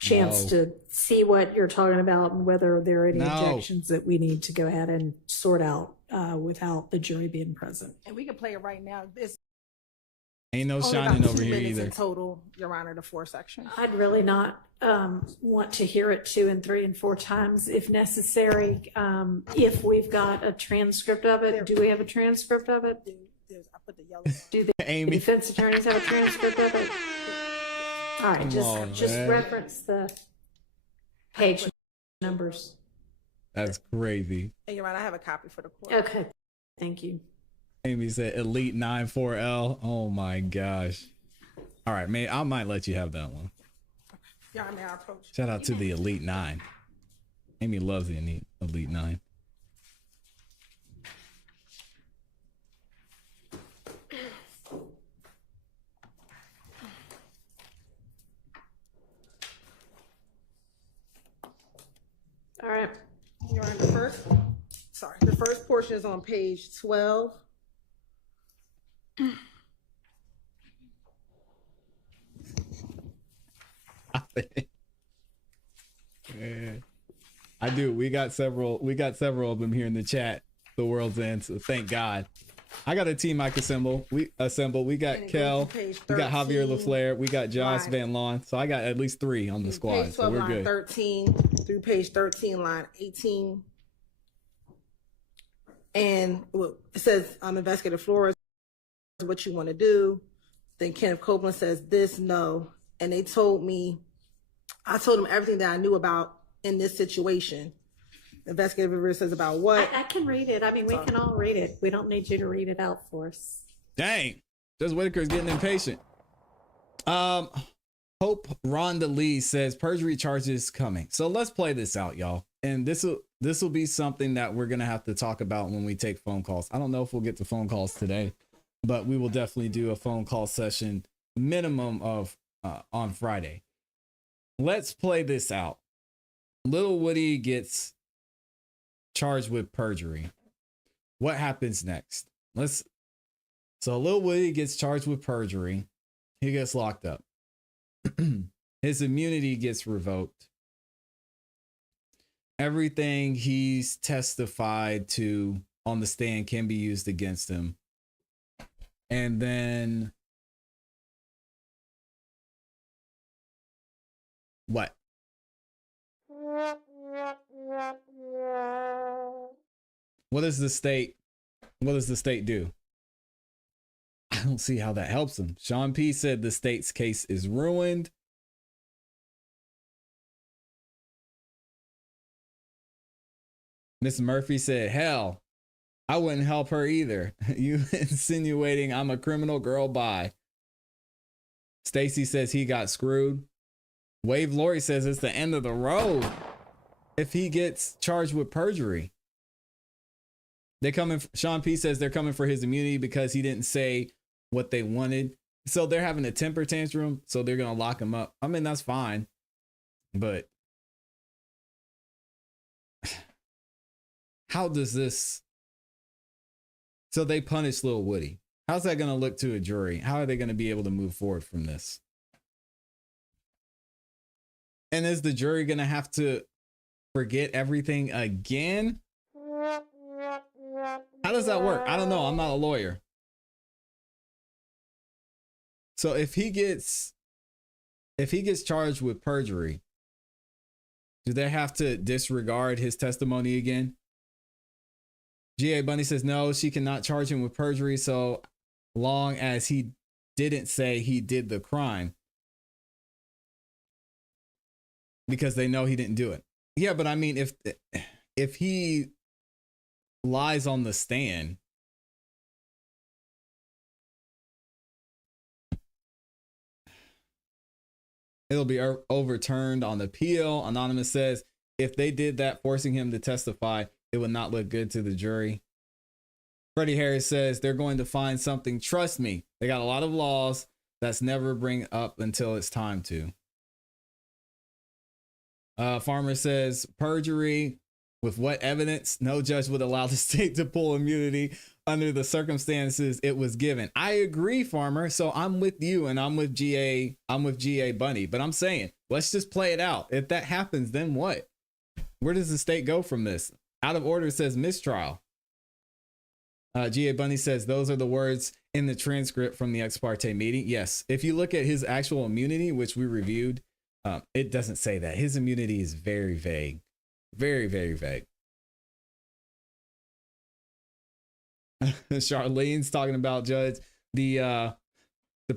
chance to see what you're talking about and whether there are any objections that we need to go ahead and sort out without the jury being present. And we can play it right now. This Ain't no only shining about over 2 here minutes either. in total, Your Honor, the 4 sections. I'd really not want to hear it 2 and 3 and 4 times if necessary. If we've got a transcript of it, do we have a transcript of it? I put the yellow. Do the Amy. defense attorneys have a transcript of it? All right, on, just man. reference the page numbers. That's crazy. And Your Honor, I have a copy for the court. Okay, thank you. Amy said Elite 94L. Oh my gosh. All right, man. I might let you have that one. Your Honor, may I approach? Shout out to the Elite 9. Amy loves the Elite 9. All right. Your Honor, the first portion is on page 12. Yeah. I do. We got several of them here in the chat. The world's end. So thank God. I got a team I can assemble. We got And it Kel. goes to page We got Javier 13. LaFleur. We got Josh Right. Van Lawn. So I got at least 3 on the squad. Page 12, So we're line good. 13 through page 13, line 18. And it says, Investigator Flores, what you want to do. Then Kenneth Copeland says this, no. And I told them everything that I knew about in this situation. Investigator Rivera says about what? I can read it. I mean, we can all read it. We don't need you to read it out for us. Dang. Judge Whitaker's getting impatient. Hope Rhonda Lee says perjury charges coming. So let's play this out, y'all. And this will be something that we're gonna have to talk about when we take phone calls. I don't know if we'll get to phone calls today, but we will definitely do a phone call session minimum of on Friday. Let's play this out. Little Woody gets charged with perjury. What happens next? So Lil Woody gets charged with perjury. He gets locked up. His immunity gets revoked. Everything he's testified to on the stand can be used against him. And then what? What does the state do? I don't see how that helps him. Sean P said the state's case is ruined. Miss Murphy said, hell, I wouldn't help her either. You insinuating I'm a criminal girl? Bye. Stacy says he got screwed. Wave Lori says it's the end of the road if he gets charged with perjury. They coming. Sean P says they're coming for his immunity because he didn't say what they wanted. So they're having a temper tantrum. So they're gonna lock him up. I mean, that's fine, but how does this? So they punish Lil Woody. How's that gonna look to a jury? How are they gonna be able to move forward from this? And is the jury gonna have to forget everything again? How does that work? I don't know. I'm not a lawyer. So if he gets charged with perjury, do they have to disregard his testimony again? G.A. Bunny says no, she cannot charge him with perjury so long as he didn't say he did the crime, because they know he didn't do it. Yeah, but I mean, if he lies on the stand, it'll be overturned on appeal. Anonymous says if they did that, forcing him to testify, it would not look good to the jury. Freddie Harris says they're going to find something. Trust me, they got a lot of laws that's never bring up until it's time to. Farmer says perjury with what evidence? No judge would allow the state to pull immunity under the circumstances it was given. I agree, Farmer. So I'm with you and I'm with GA. I'm with GA Bunny, but I'm saying, let's just play it out. If that happens, then what? Where does the state go from this? Out of order says mistrial. GA Bunny says those are the words in the transcript from the ex parte meeting. Yes. If you look at his actual immunity, which we reviewed, it doesn't say that. His immunity is very vague. Very, very vague. Charlene's talking about Judge, the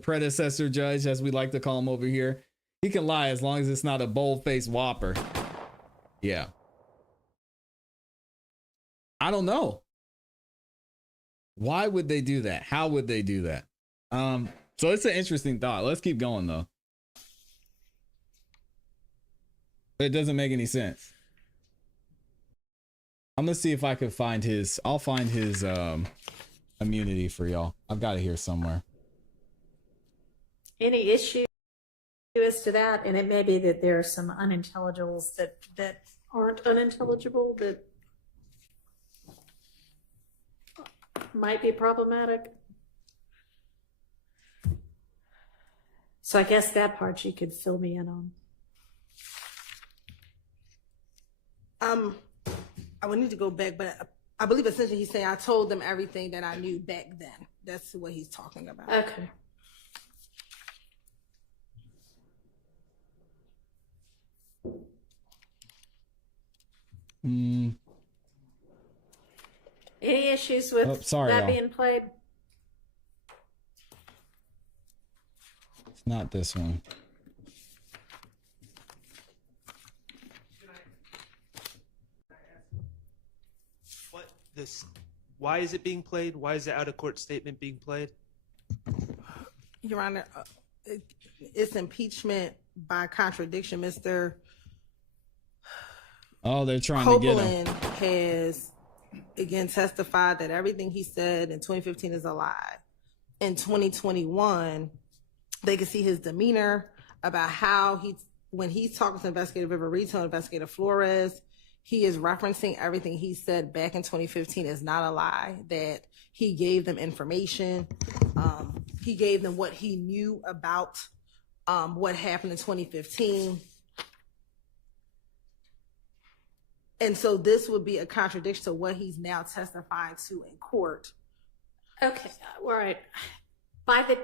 predecessor judge, as we like to call him over here. He can lie as long as it's not a bold-faced whopper. Yeah. I don't know. Why would they do that? How would they do that? So it's an interesting thought. Let's keep going though. It doesn't make any sense. I'm gonna see if I can find his. I'll find his immunity for y'all. I've got it here somewhere. Any issue as to that? And it may be that there are some unintelligibles that aren't unintelligible that might be problematic. So I guess that part you could fill me in on. I would need to go back, but I believe essentially he's saying I told them everything that I knew back then. That's what he's talking about. Okay. Any issues with that y'all. being played? It's not this one. Why is it being played? Why is the out of court statement being played? Your Honor, it's impeachment by contradiction. Mr. Oh, they're trying to get him. Copeland has again testified that everything he said in 2015 is a lie. In 2021, they can see his demeanor about how when he's talking to Investigator Viverito, Investigator Flores, he is referencing everything he said back in 2015 is not a lie, that he gave them information. He gave them what he knew about what happened in 2015. And so this would be a contradiction to what he's now testifying to in court. Okay, all right. By the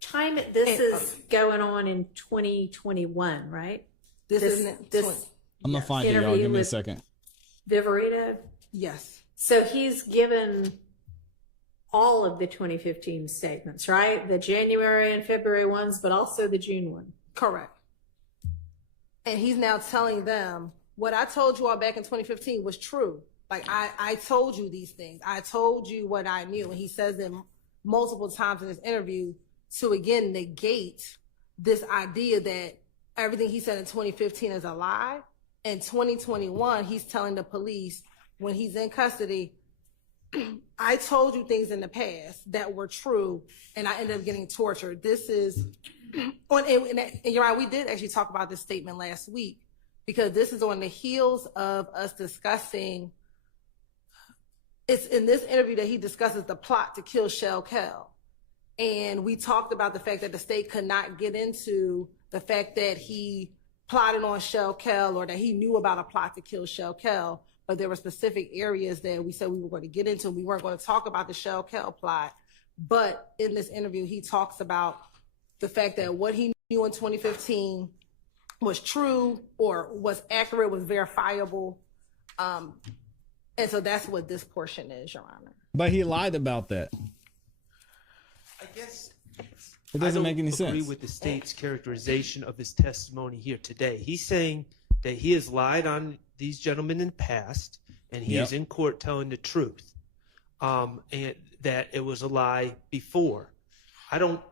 time this is going on in 2021, right? I'm gonna find it, y'all. Give me a second. Viverito? Yes. So he's given all of the 2015 statements, right? The January and February ones, but also the June one. Correct. And he's now telling them, what I told you all back in 2015 was true. Like, I told you these things. I told you what I knew. And he says them multiple times in this interview to, again, negate this idea that everything he said in 2015 is a lie. In 2021, he's telling the police when he's in custody, I told you things in the past that were true, and I ended up getting tortured. This is, and you're right, we did actually talk about this statement last week, because this is on the heels of us discussing, it's in this interview that he discusses the plot to kill Shell Kell. And we talked about the fact that the state could not get into the fact that he plotted on Shell Kell or that he knew about a plot to kill Shell Kell, but there were specific areas that we said we were going to get into. We weren't going to talk about the Shell Kell plot, but in this interview, he talks about the fact that what he knew in 2015 was true or was accurate, was verifiable. And so that's what this portion is, Your Honor. But he lied about that. I guess It doesn't make any I don't agree sense. with the state's characterization of his testimony here today. He's saying that he has lied on these gentlemen in the past, and he is in court telling the truth, and that it was a lie before. I don't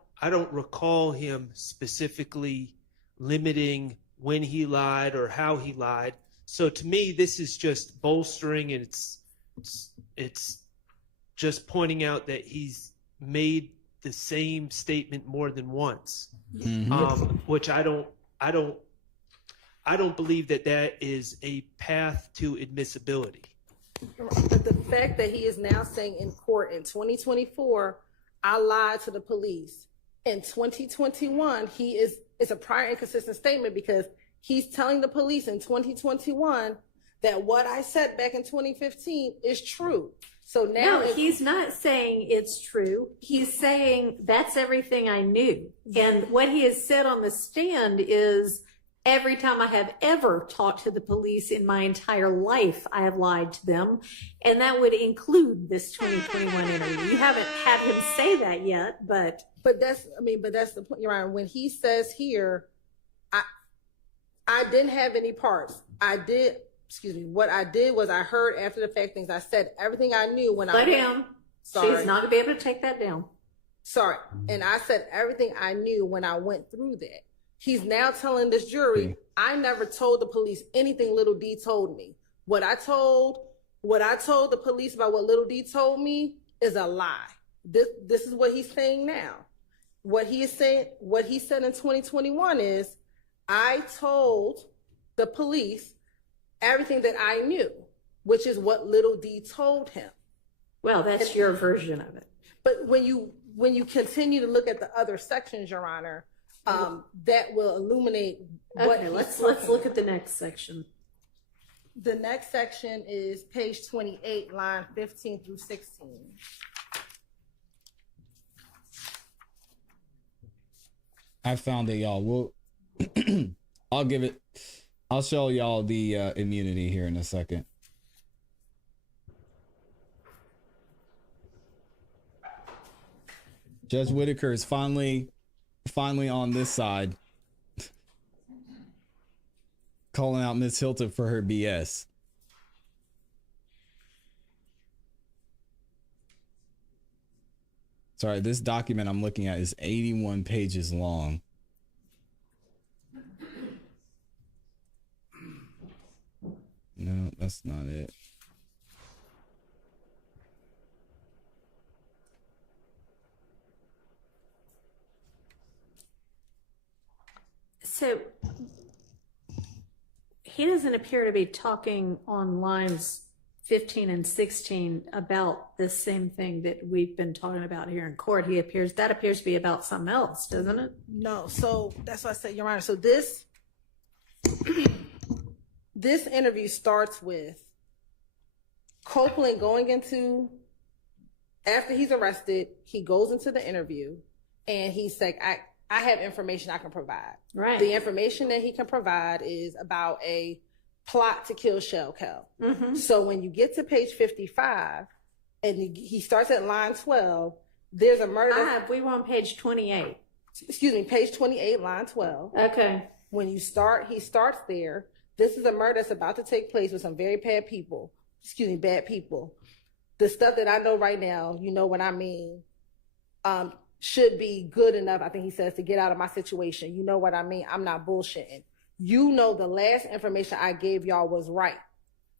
recall him specifically limiting when he lied or how he lied. So to me, this is just bolstering, and it's just pointing out that he's made the same statement more than once, which I don't believe that is a path to admissibility. But the fact that he is now saying in court in 2024, I lied to the police. In 2021, it's a prior inconsistent statement, because he's telling the police in 2021 that what I said back in 2015 is true. So now he's not saying it's true. He's saying that's everything I knew. And what he has said on the stand is, every time I have ever talked to the police in my entire life, I have lied to them. And that would include this 2021 interview. You haven't had him say that yet, but that's the point, Your Honor. When he says here, I didn't have any parts. What I did was I heard after the fact things. I said everything I knew when let him. Sorry. She's not going to be able to take that down. Sorry. And I said everything I knew when I went through that. He's now telling this jury, I never told the police anything Little D told me. What I told the police about what Little D told me is a lie. This is what he's saying now. What he said in 2021 is, I told the police everything that I knew, which is what Little D told him. Well, that's your version of it. But when you continue to look at the other sections, Your Honor, that will illuminate what. Okay, let's look at the next section. The next section is page 28, line 15 through 16. I found it, y'all. I'll show y'all the immunity here in a second. Judge Whitaker is finally on this side, calling out Miss Hilton for her BS. Sorry, this document I'm looking at is 81 pages long. No, that's not it. So he doesn't appear to be talking on lines 15 and 16 about the same thing that we've been talking about here in court. That appears to be about something else, doesn't it? No, so that's what I said, Your Honor. So this interview starts with Copeland going into, after he's arrested, he goes into the interview and he's like, I have information I can provide. Right. The information that he can provide is about a plot to kill Shell Kell. Mm-hmm. So when you get to page 55 and he starts at line 12, there's a murder. We were on page 28. Excuse me, page 28, line 12. Okay. When he starts there. This is a murder that's about to take place with some very bad people. The stuff that I know right now, you know what I mean. should be good enough, I think he says, to get out of my situation. You know what I mean? I'm not bullshitting. You know, the last information I gave y'all was right.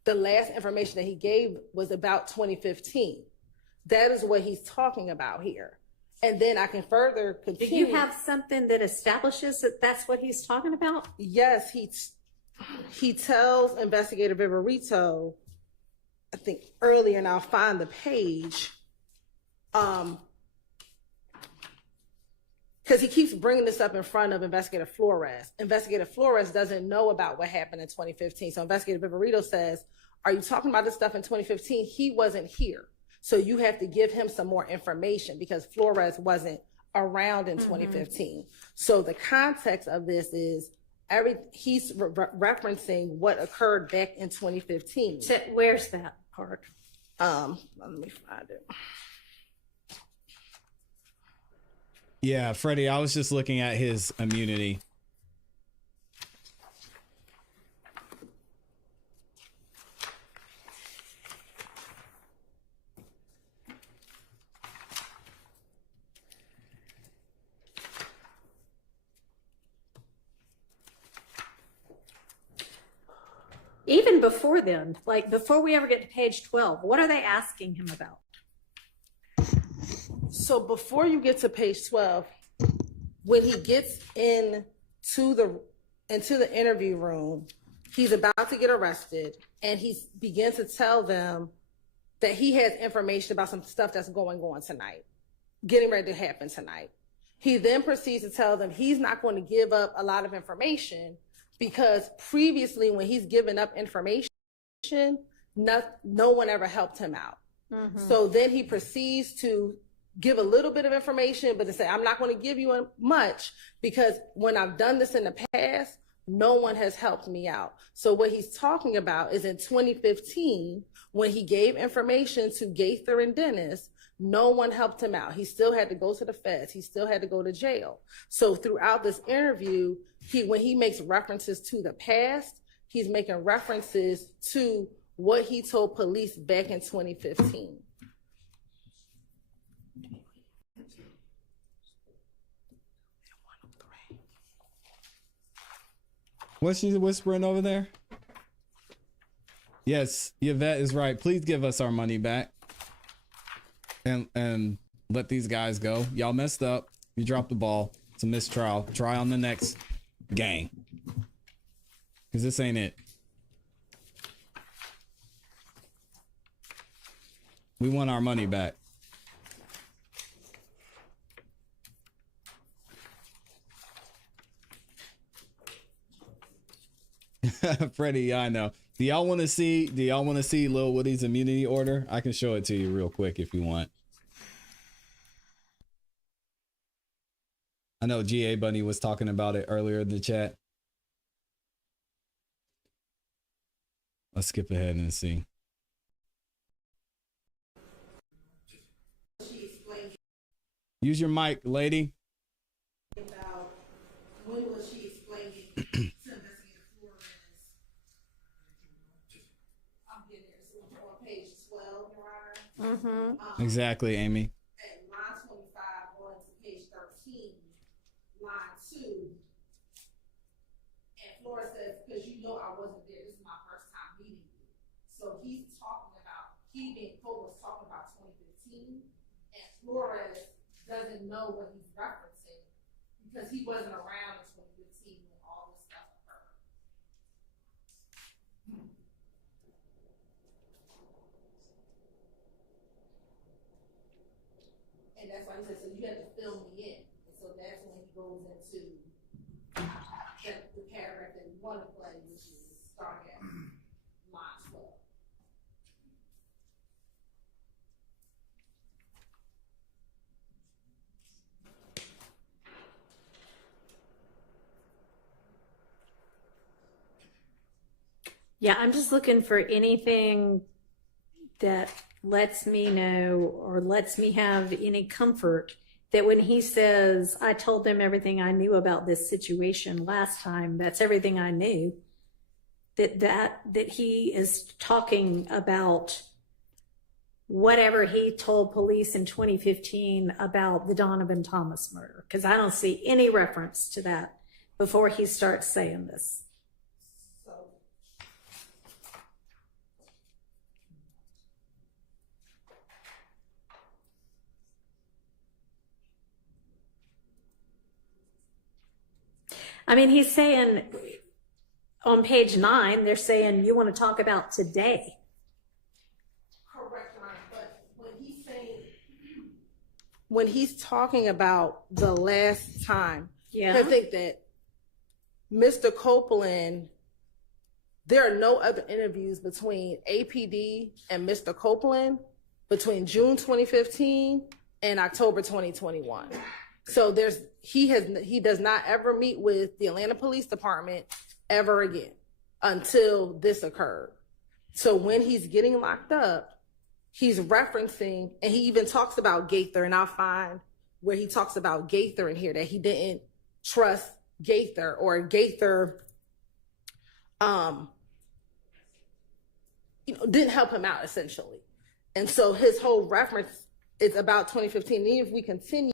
The last information that he gave was about 2015. That is what he's talking about here. And then I can further continue. Do you have something that establishes that that's what he's talking about? Yes, he tells Investigator Viverito, I think earlier, and I'll find the page, because he keeps bringing this up in front of Investigator Flores. Investigator Flores doesn't know about what happened in 2015. So Investigator Viverito says, are you talking about this stuff in 2015? He wasn't here. So you have to give him some more information because Flores wasn't around in 2015. So the context of this is he's referencing what occurred back in 2015. So where's that part? Let me find it. Yeah, Freddie, I was just looking at his immunity. Even before then, like before we ever get to page 12, what are they asking him about? So before you get to page 12, when he gets into the interview room, he's about to get arrested, and he begins to tell them that he has information about some stuff that's going on tonight, getting ready to happen tonight. He then proceeds to tell them he's not going to give up a lot of information because previously when he's given up information, no one ever helped him out. So then he proceeds to give a little bit of information, but to say, I'm not going to give you much because when I've done this in the past, no one has helped me out. So what he's talking about is in 2015, when he gave information to Gaither and Dennis, no one helped him out. He still had to go to the feds. He still had to go to jail. So throughout this interview, when he makes references to the past, he's making references to what he told police back in 2015. What's she whispering over there? Yes, Yvette is right. Please give us our money back. And let these guys go. Y'all messed up. You dropped the ball. It's a mistrial. Try on the next gang. Because this ain't it. We want our money back. Freddie, yeah, I know. Do y'all want to see Lil Woody's immunity order? I can show it to you real quick if you want. I know GA Bunny was talking about it earlier in the chat. Let's skip ahead and see. Use your mic, lady. When was she explaining to Investigator Flores? I'm getting there. So on page 12, Your Honor. Exactly, Amy. At line 25, going to page 13, line 2. And Flores says, because you know I wasn't there, this is my first time meeting you. So he's talking about, he being Cole was talking about 2015, and Flores doesn't know what he's referencing because he wasn't around in 2015 when all this stuff occurred. And that's why he said, so you have to fill me in. And so that's when he goes into the paragraph that we want to play, which is starting at line 12. Yeah, I'm just looking for anything that lets me know or lets me have any comfort that when he says, I told them everything I knew about this situation last time, that's everything I knew, that he is talking about whatever he told police in 2015 about the Donovan Thomas murder, because I don't see any reference to that before he starts saying this. I mean, he's saying on page 9, they're saying you want to talk about today. Correct, Ron, but when he's talking about the last time, Yeah. I think that Mr. Copeland, there are no other interviews between APD and Mr. Copeland between June 2015 and October 2021. So he does not ever meet with the Atlanta Police Department ever again until this occurred. So when he's getting locked up, he's referencing, and he even talks about Gaither, and I'll find where he talks about Gaither in here, that he didn't trust Gaither, or Gaither didn't help him out, essentially. And so his whole reference is about 2015. And even if we continue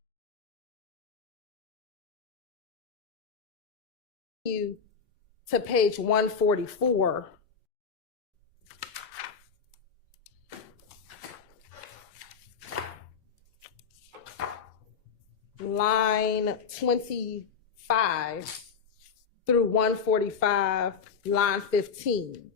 to page 144, line 25 through 145, line 15.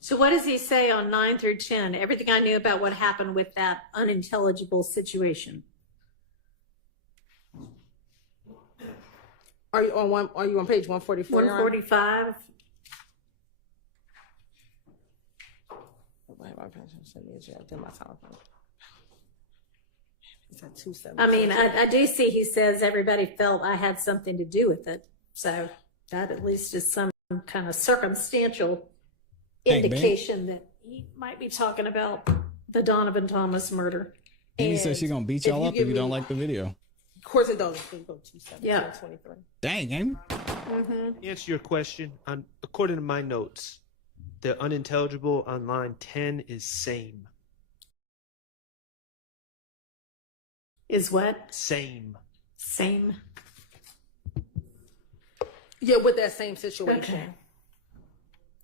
So what does he say on 9 through 10? Everything I knew about what happened with that unintelligible situation. Are you on page 144? 145. I mean, I do see he says everybody felt I had something to do with it. So that at least is some kind of circumstantial indication that he might be talking about the Donovan Thomas murder. Amy says she's gonna beat y'all up if you don't like the video. Of course it does. Go 27, Yeah. 23. Dang, Amy. Answer your question. According to my notes, the unintelligible on line 10 is same. Is what? Same. Same. Yeah, with that same situation. Okay.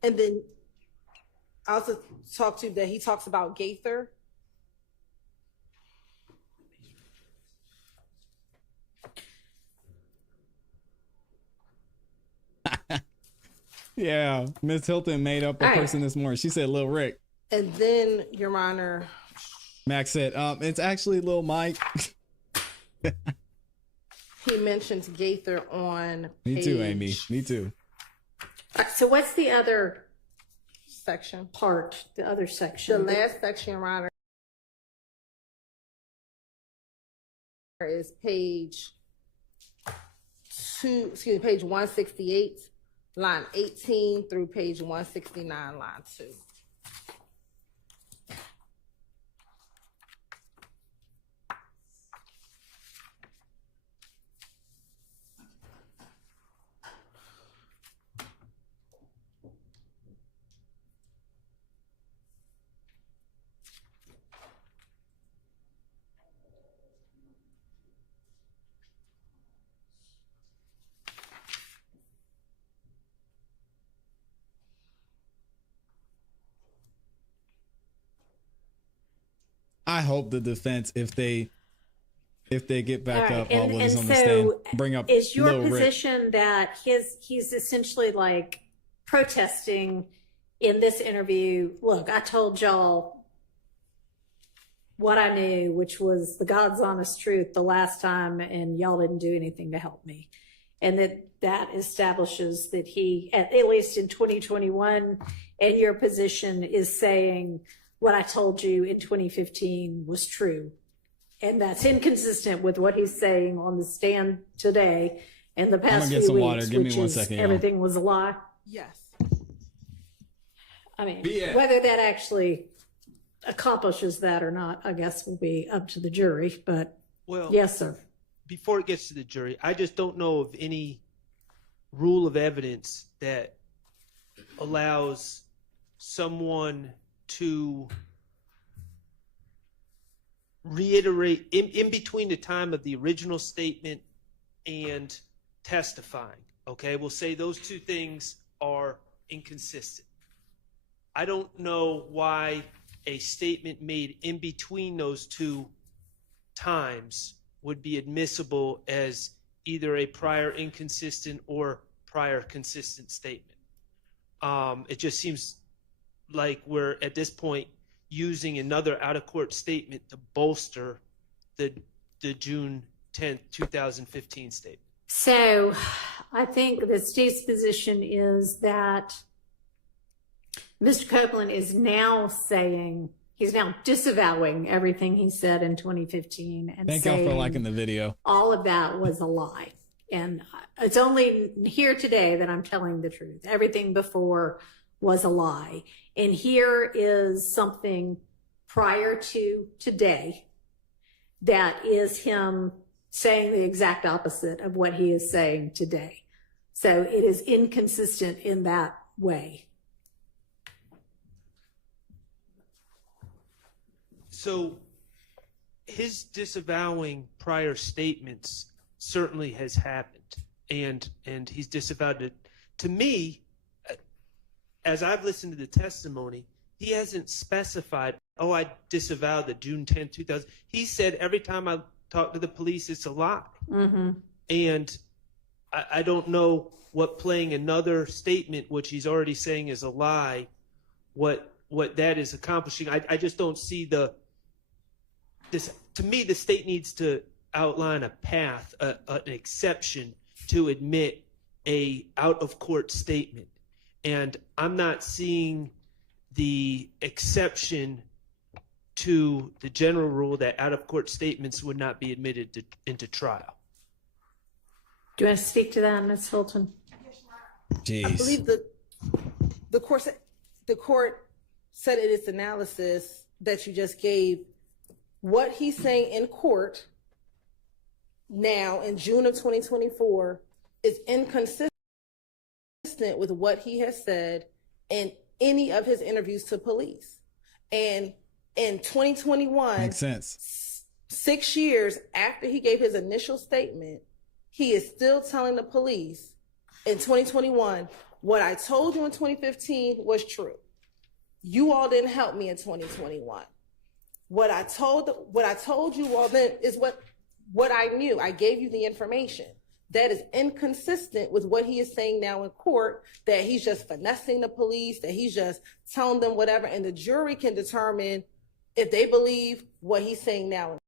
And then I also talked to that he talks about Gaither. Yeah, Miss Hilton made up a All right. person this morning. She said Lil Rick. And then, Your Honor, Max said, it's actually Lil Mike. he mentions Gaither on Me too, Amy. Me too. So what's the other section. part, the other The section? last section, Your Honor, is page 168, line 18 through page 169, line 2. I hope the defense, if they get back All right, up while and Willie's on the so stand, bring up is your Lil Rick. position that he's essentially like protesting in this interview? Look, I told y'all what I knew, which was the God's honest truth the last time, and y'all didn't do anything to help me. And that establishes that he, at least in 2021, and your position is saying what I told you in 2015 was true. And that's inconsistent with what he's saying on the stand today and the past get few some weeks, water. Give me which one is second, y'all. everything was a lie. Yes. I mean, Yeah. whether that actually accomplishes that or not, I guess will be up to the jury. But Well, yes, sir. before it gets to the jury, I just don't know of any rule of evidence that allows someone to reiterate in between the time of the original statement and testifying. Okay, we'll say those two things are inconsistent. I don't know why a statement made in between those two times would be admissible as either a prior inconsistent or prior consistent statement. It just seems like we're at this point using another out-of-court statement to bolster the June 10th, 2015 statement. So I think the state's position is that Mr. Copeland is now saying, he's now disavowing everything he said in 2015 and Thank y'all saying for liking the video. all of that was a lie. And it's only here today that I'm telling the truth. Everything before was a lie. And here is something prior to today that is him saying the exact opposite of what he is saying today. So it is inconsistent in that way. So his disavowing prior statements certainly has happened, and he's disavowed it. To me, as I've listened to the testimony, he hasn't specified, oh, I disavowed the June 10, 2000. He said every time I talk to the police, it's a lie. Mm-hmm. And I don't know what playing another statement, which he's already saying is a lie, what that is accomplishing. I just don't see this. To me, the state needs to outline a path, an exception to admit a out-of-court statement. And I'm not seeing the exception to the general rule that out-of-court statements would not be admitted into trial. Do you want to speak to that, Ms. Hilton? Jeez. I believe the court said in its analysis that you just gave, what he's saying in court now in June of 2024 is inconsistent with what he has said in any of his interviews to police. And in 2021, Makes sense. 6 years after he gave his initial statement, he is still telling the police in 2021, what I told you in 2015 was true. You all didn't help me in 2021. What I told you all then is what I knew. I gave you the information. That is inconsistent with what he is saying now in court, that he's just finessing the police, that he's just telling them whatever, and the jury can determine if they believe what he's saying now.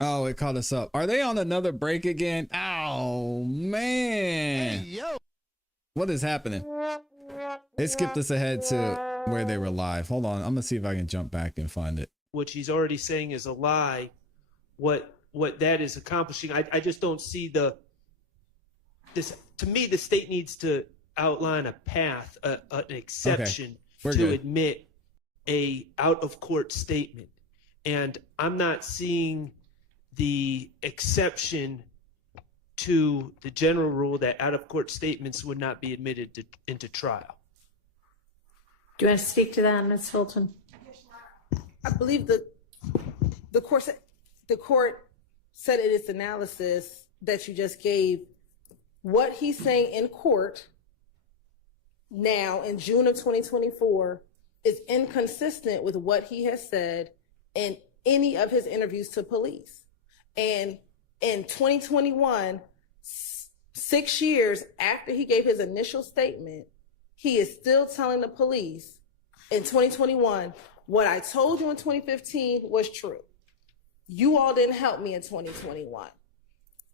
Oh, it caught us up. Are they on another break again? Oh, man. Hey, yo. What is happening? It skipped us ahead to where they were live. Hold on. I'm going to see if I can jump back and find it. Which he's already saying is a lie, what that is accomplishing. I just don't see this. To me, the state needs to outline a path, an exception to admit a out-of-court statement. And I'm not seeing the exception to the general rule that out-of-court statements would not be admitted into trial. Do you want to speak to that, Ms. Hilton? I believe the court said in its analysis that you just gave, what he's saying in court now in June of 2024 is inconsistent with what he has said in any of his interviews to police. And in 2021, 6 years after he gave his initial statement, he is still telling the police in 2021, what I told you in 2015 was true. You all didn't help me in 2021.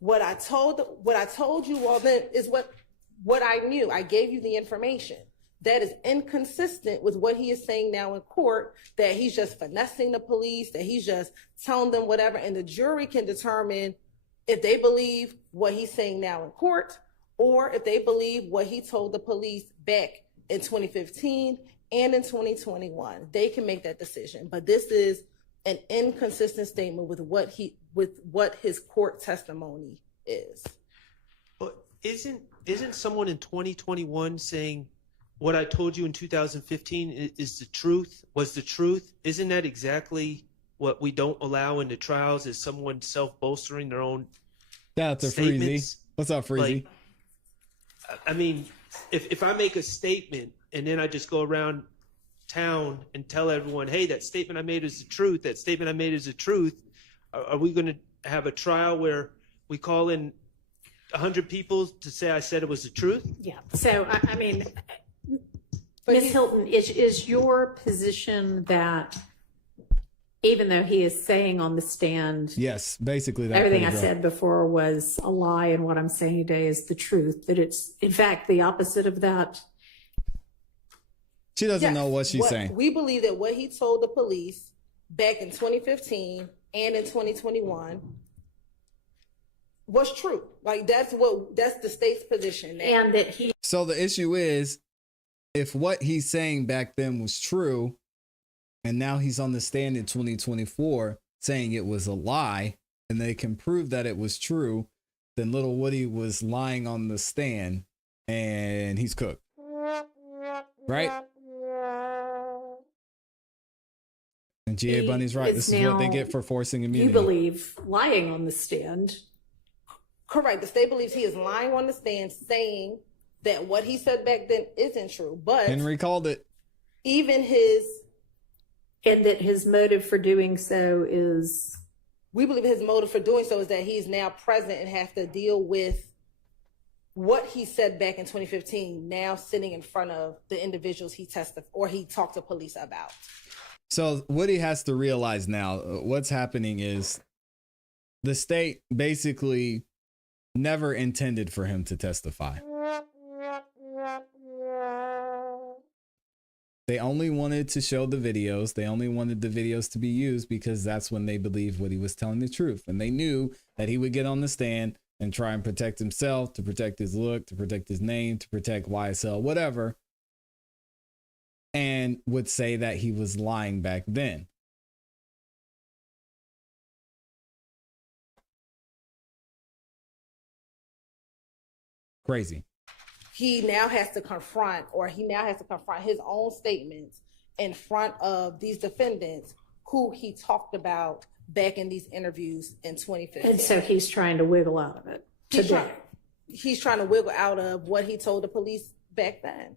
What I told you all then is what I knew. I gave you the information. That is inconsistent with what he is saying now in court, that he's just finessing the police, that he's just telling them whatever, and the jury can determine if they believe what he's saying now in court, or if they believe what he told the police back in 2015 and in 2021. They can make that decision. But this is an inconsistent statement with what his court testimony is. But isn't someone in 2021 saying what I told you in 2015 is the truth? Was the truth? Isn't that exactly what we don't allow in the trials? Is someone self-bolstering their own That's a statements? Freezy. What's up, Freezy? Like, I mean, if I make a statement and then I just go around town and tell everyone, hey, that statement I made is the truth, that statement I made is the truth, are we going to have a trial where we call in 100 people to say I said it was the truth? Yeah, so, I mean, Ms. Hilton, is your position that even though he is saying on the stand, Yes, basically that. everything I pretty well. said before was a lie and what I'm saying today is the truth, that it's in fact the opposite of that? She doesn't Yes, know what she's saying. We believe that what he told the police back in 2015 and in 2021 was true. Like that's the state's position. And that he So the issue is, if what he's saying back then was true, and now he's on the stand in 2024 saying it was a lie, and they can prove that it was true, then little Woody was lying on the stand and he's cooked. Right? And G.A. He Bunny's right. is This is what they now- get for forcing you immunity. believe lying on the stand. Correct. The state believes he is lying on the stand saying that what he said back then isn't true. But Henry called it. even his, And that his motive for doing so is, we believe his motive for doing so is that he's now present and has to deal with what he said back in 2015, now sitting in front of the individuals he tested or he talked to police about. So Woody has to realize now what's happening is the state basically never intended for him to testify. They only wanted to show the videos. They only wanted the videos to be used because that's when they believed Woody was telling the truth. And they knew that he would get on the stand and try and protect himself, to protect his look, to protect his name, to protect YSL, whatever, and would say that he was lying back then. Crazy. He now has to confront his own statements in front of these defendants who he talked about back in these interviews in 2015. and so he's trying to wiggle out of it today. He's trying to wiggle out of what he told the police back then,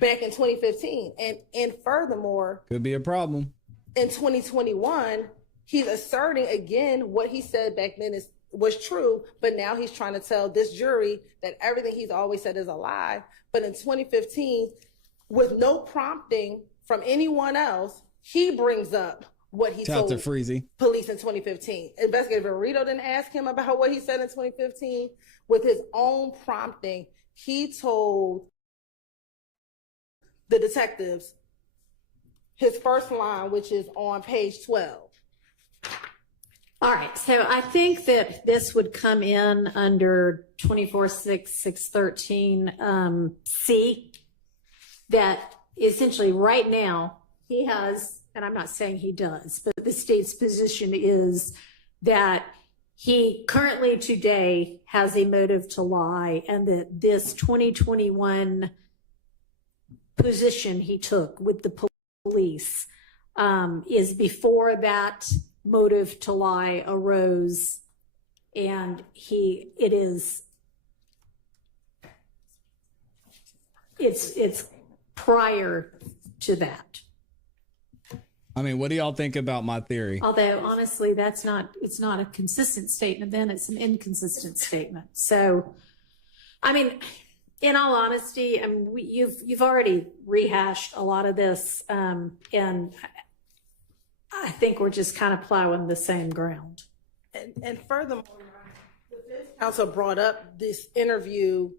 back in 2015. And furthermore, Could be a problem. in 2021, he's asserting again what he said back then was true, but now he's trying to tell this jury that everything he's always said is a lie. But in 2015, with no prompting from anyone else, he brings up what he Shout out told to Freezy. police in 2015. Investigator Verito didn't ask him about what he said in 2015. With his own prompting, he told the detectives his first line, which is on page 12. All right, so I think that this would come in under 246613 C, that essentially right now he has, and I'm not saying he does, but the state's position is that he currently today has a motive to lie, and that this 2021 position he took with the police is before that motive to lie arose, and it's prior to that. I mean, what do y'all think about my theory? Although honestly, it's not a consistent statement, then it's an inconsistent statement. So, I mean, in all honesty, I mean, you've already rehashed a lot of this, and I think we're just kind of plowing the same ground. And furthermore, the defense counsel brought up this interview,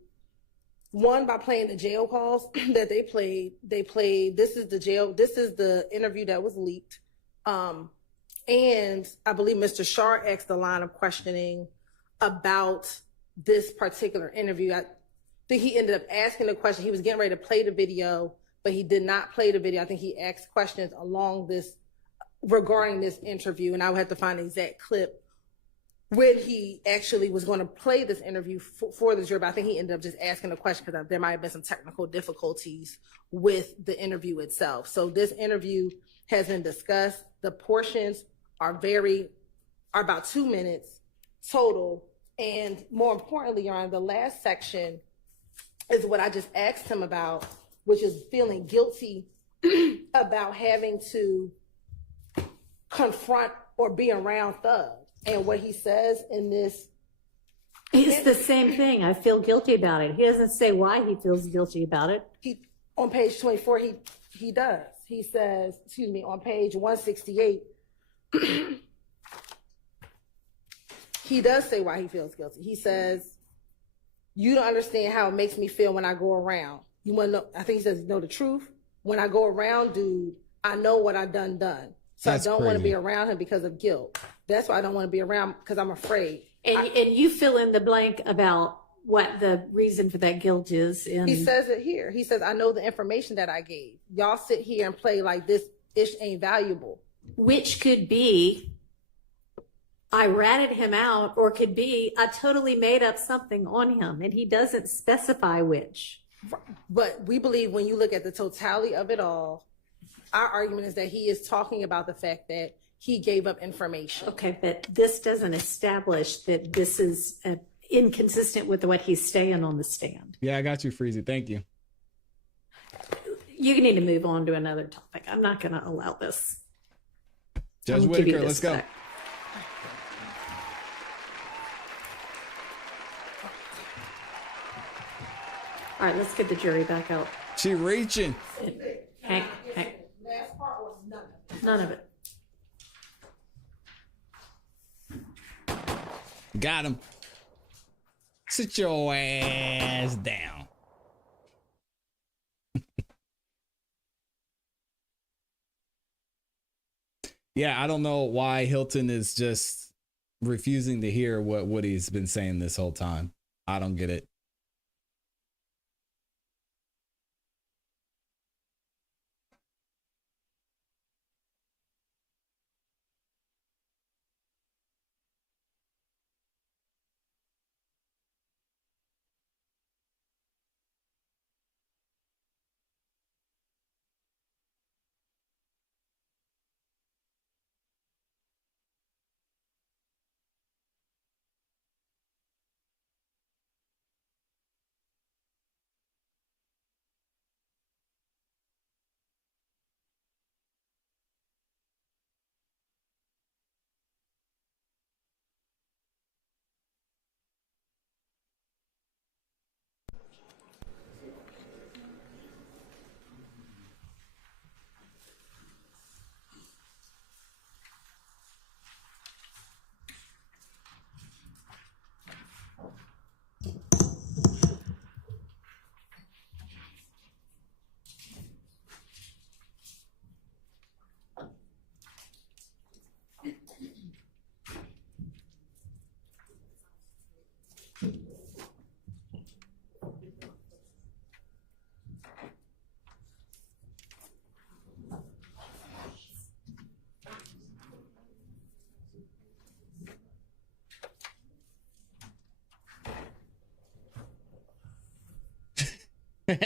one, by playing the jail calls that they played. They played, this is the interview that was leaked. And I believe Mr. Shar asked the line of questioning about this particular interview. I think he ended up asking the question. He was getting ready to play the video, but he did not play the video. I think he asked questions regarding this interview, and I would have to find the exact clip when he actually was going to play this interview for the jury, but I think he ended up just asking a question because there might have been some technical difficulties with the interview itself. So this interview has been discussed. The portions are about 2 minutes total. And more importantly, Your Honor, the last section is what I just asked him about, which is feeling guilty about having to confront or be around thugs. And what he says in this, It's the same thing. I feel guilty about it. He doesn't say why he feels guilty about it. On page 24, he does. He says, on page 168, he does say why he feels guilty. He says, you don't understand how it makes me feel when I go around. You want to know, I think he says, know the truth. When I go around, dude, I know what I done. So That's I don't want to crazy. be around him because of guilt. That's why I don't want to be around, because I'm afraid. And you fill in the blank about what the reason for that guilt is. He says it here. He says, I know the information that I gave. Y'all sit here and play like this ish ain't valuable. Which could be, I ratted him out, or could be, I totally made up something on him, and he doesn't specify which. But we believe when you look at the totality of it all, our argument is that he is talking about the fact that he gave up information. Okay, but this doesn't establish that this is inconsistent with what he's saying on the stand. Yeah, I got you, Freezy. Thank you. You need to move on to another topic. I'm not going to allow this. Judge I'll give you Whitaker, this let's go. back. All right, let's get the jury back out. She reaching. Hank. Last part was none of it. None of it. Got him. Sit your ass down. Yeah, I don't know why Hilton is just refusing to hear what Woody's been saying this whole time. I don't get it.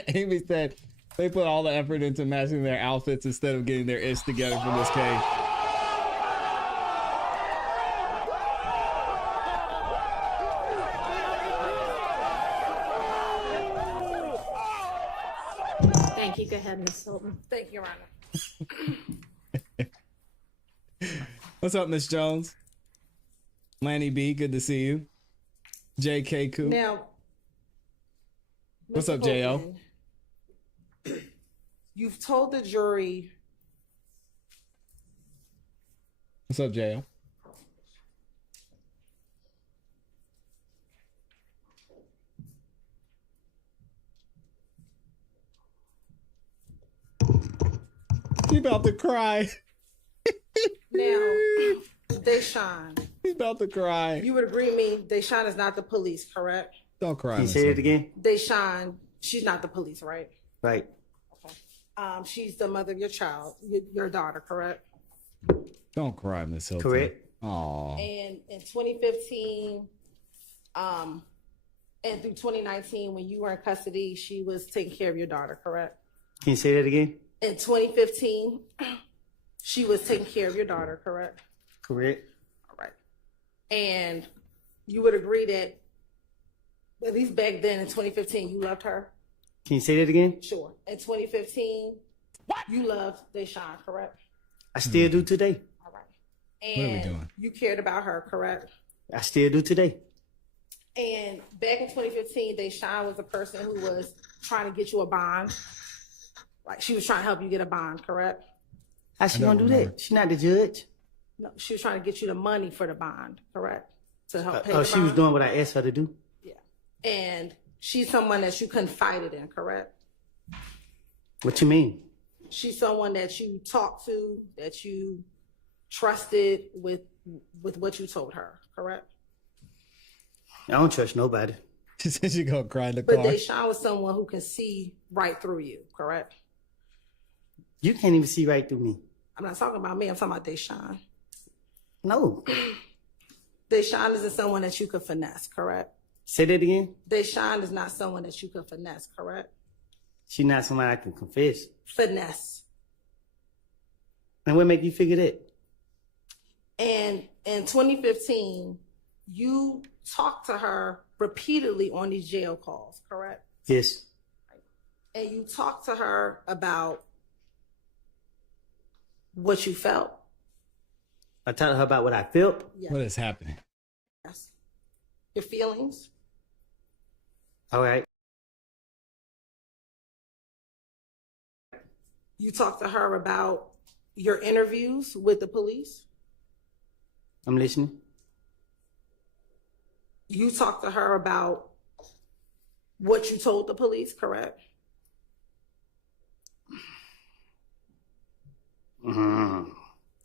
Amy said they put all the effort into matching their outfits instead of getting their ish together for this case. Thank you. Go ahead, Ms. Hilton. Thank you, Your Honor. What's up, Miss Jones? Lanny B, good to see you. JK Coop. Now, What's Mr. up, J.O.? Holden, you've told the jury What's up, J.O.? He about to cry. now, Deshaun, He's about to cry. you would agree with me, Deshaun is not the police, correct? Don't cry. Can you Miss say it Hilton. again? Deshaun, she's not the police, right? Right. She's the mother of your child, your daughter, correct? Don't cry, Miss Hilton. Correct. Oh, And in 2015, and through 2019, when you were in custody, she was taking care of your daughter, correct? Can you say that again? In 2015, she was taking care of your daughter, correct? Correct. All right. And you would agree that, at least back then in 2015, you loved her? Can you say that again? Sure. In 2015, you loved Deshawn, correct? I still do today. All right. What are we And doing? you cared about her, correct? I still do today. And back in 2015, Deshawn was the person who was trying to get you a bond. Like, she was trying to help you get a bond, correct? How she don't gonna do remember. that? She not the judge. No, she was trying to get you the money for the bond, correct? To help pay Oh, the she was bond? doing what I asked her to do. Yeah. And she's someone that you confided in, correct? What you mean? She's someone that you talked to, that you trusted with what you told her, correct? I don't trust nobody. she said she gonna cry in the But car. Deshawn was someone who can see right through you, correct? You can't even see right through me. I'm not talking about me, I'm talking about Deshawn. No. Deshawn isn't someone that you could finesse, correct? Say that again. Deshawn is not someone that you could finesse, correct? She not somebody I can confess. Finesse. And what make you figure that? And in 2015, you talked to her repeatedly on these jail calls, correct? Yes. And you talked to her about what you felt. I talked to her about what I felt. Yes. What is happening? Yes. Your feelings. All right. You talked to her about your interviews with the police. I'm listening. You talked to her about what you told the police, correct? Mm-hmm.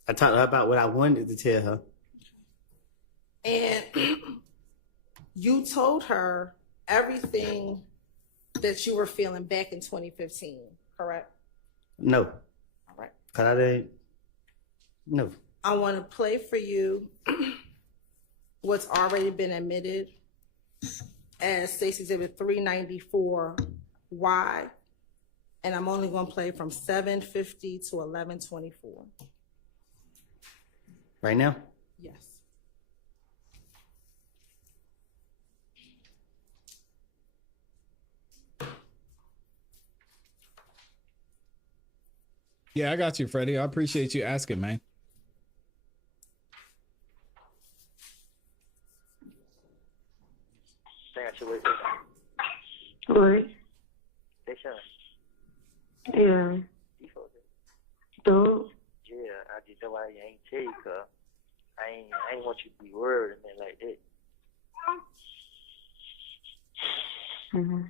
I talked to her about what I wanted to tell her. And you told her everything that you were feeling back in 2015, correct? No. All right. Cause I didn't. No. I want to play for you what's already been admitted as State's Exhibit 394Y, and I'm only going to play from 7:50 to 11:24. Right now? Yes. Yeah, I got you, Freddie. I appreciate you asking, man. Oi. Yeah. Tô. Yeah, I just know why you ain't tell you, cause I ain't want you to be worried and like that. Mhm.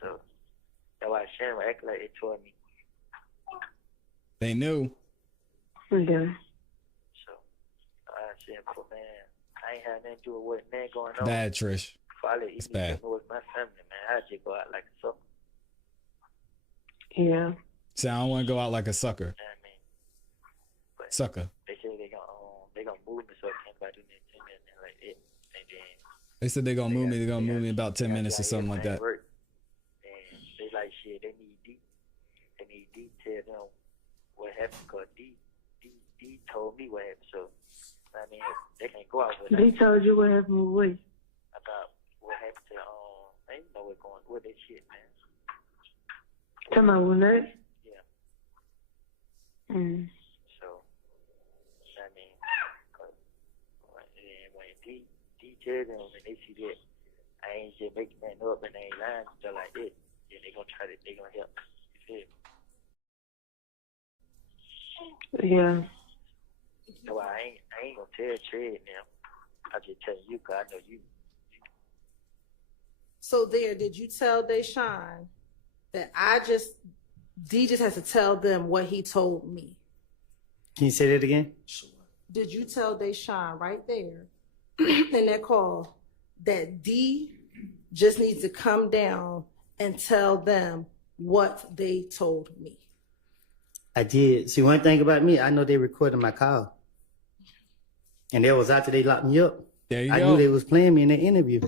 So that's why Shannon act like they told me. They knew. Yeah. So I said, but man, I ain't had nothing to do with what man going on. Bad, Trish. If I let you It's do bad. something with my family, man, I just go out like a sucker. Yeah. Say I don't want to go out like a sucker. You know what I mean? But Sucker. they say they gonna move me so I can't go do that 10 minutes and like that. And then They said they're gonna move me. They're gonna move me in about 10 they minutes or got something like that. work. And they like shit. They need D. They need D tell them what happened because D told me what happened. So I mean, they can't go out with They that told you what happened with about what happened to they know what's going with that shit, man. Talking about with that? Yeah. Mm. So I mean, when D tell them and they see that I ain't just making that up and they ain't lying stuff like that, then they gonna help. You feel me? Yeah. So I ain't gonna tell Trey now. I just tell you 'cause I know you. So there, did you tell Deshawn that D just has to tell them what he told me? Can you say that again? Sure. Did you tell Deshawn right there in that call that D just needs to come down and tell them what they told me? I did. See, one thing about me, I know they recorded my call. And that was after they locked me up. There you I go. knew they was playing me in the interview.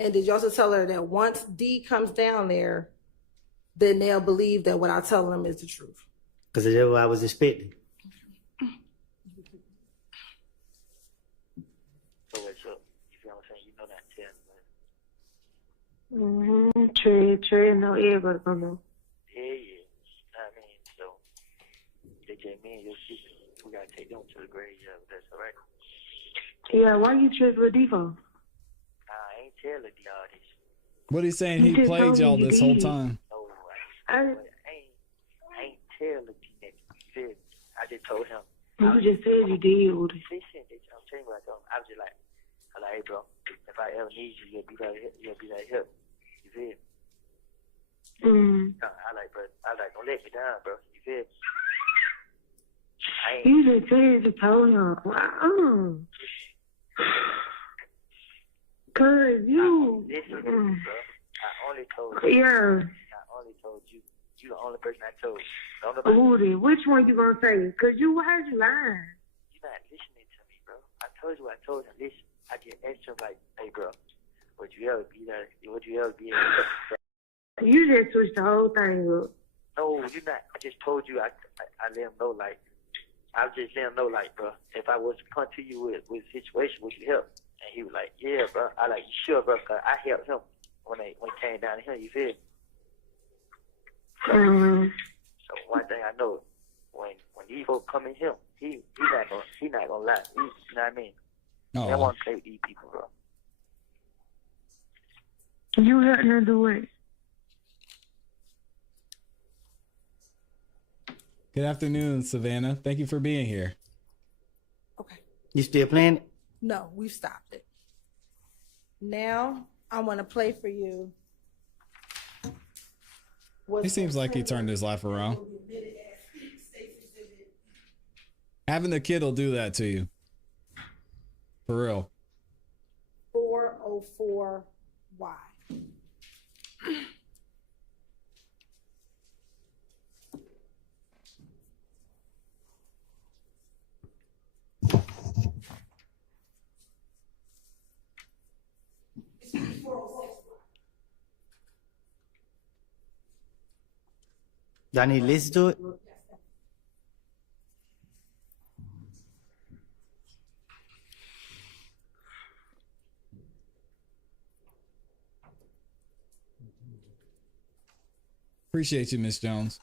And did you also tell her that once D comes down there, then they'll believe that what I tell them is the truth? Because that's what I was expecting. So what's up? You feel what I'm saying? You know that tell me. Trey, no, everybody gonna know. Yeah. I mean, so they just me and your sister. We gotta take them to the grave. Yeah, that's all right. Yeah, why you trip with Devo? I ain't telling y'all this. What he's saying, he You just played told me y'all you this whole did. time. No, I- I ain't telling you that. You feel me? I just told him. You just said you did. Listen, bitch, I'm telling you what I told him. I was just like, hey, bro, if I ever need you, you'll be right here. You feel me? I like, bro. I like, don't let me down, bro. You feel me? I ain't. You just said you told him. Cause you. Listen, bro. I only told you. Yeah. I only told you. You the only person I told. The only person. Woody, which one you gonna say? Cause you heard you lying. You're not listening to me, bro. I told you what I told him. Listen, I just asked him like, hey, bro, would you ever be there? Would you ever be able to? You just switched the whole thing up. No, you're not. I just told you. I let him know, like, I just let him know, like, bro, if I was to come to you with a situation, would you help? And he was like, yeah, bro. I like, you sure, bro? Cause I helped him when he came down here. You feel me? So one thing I know, when these folks come in him, he not gonna lie. You know what I mean? Oh. I want to play with these people, bro. You helped her do it. Good afternoon, Savannah. Thank you for being here. Okay. You still playing it? No, we've stopped it. Now I want to play for you. He seems like he turned his life around. Having a kid will do that to you. For real. 404Y. Y'all need to listen to it? Appreciate you, Miss Jones.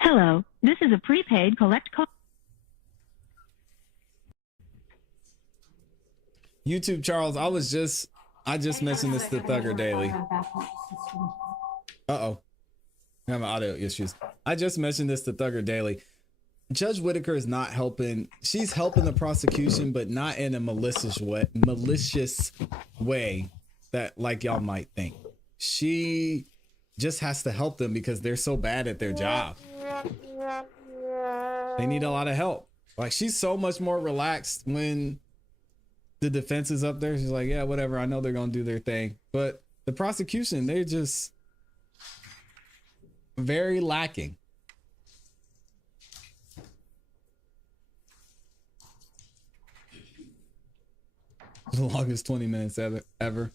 Hello, this is a prepaid collect call. YouTube Charles, I just mentioned this to Thugger Daily. Uh-oh. I have audio issues. I just mentioned this to Thugger Daily. Judge Whitaker is not helping. She's helping the prosecution, but not in a malicious way that like y'all might think. She just has to help them because they're so bad at their job. They need a lot of help. Like, she's so much more relaxed when the defense is up there. She's like, yeah, whatever. I know they're going to do their thing. But the prosecution, they're just very lacking. The longest 20 minutes ever.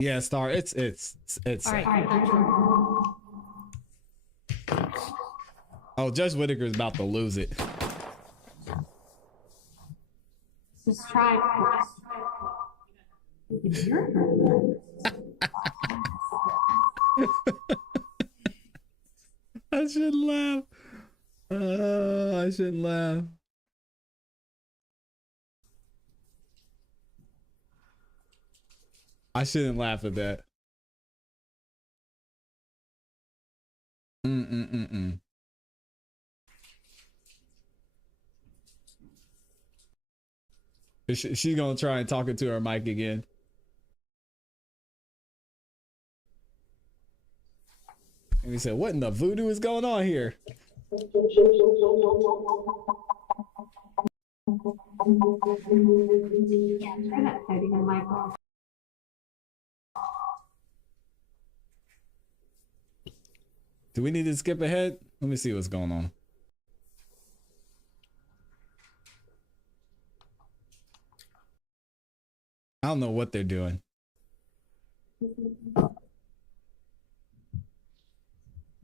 Yeah, Star, it's All right. Oh, Judge Whitaker is about to lose it. Just try. I shouldn't laugh. I shouldn't laugh. I shouldn't laugh at that. She's gonna try and talk into her mic again. And he said, what in the voodoo is going on here? Do we need to skip ahead? Let me see what's going on. I don't know what they're doing.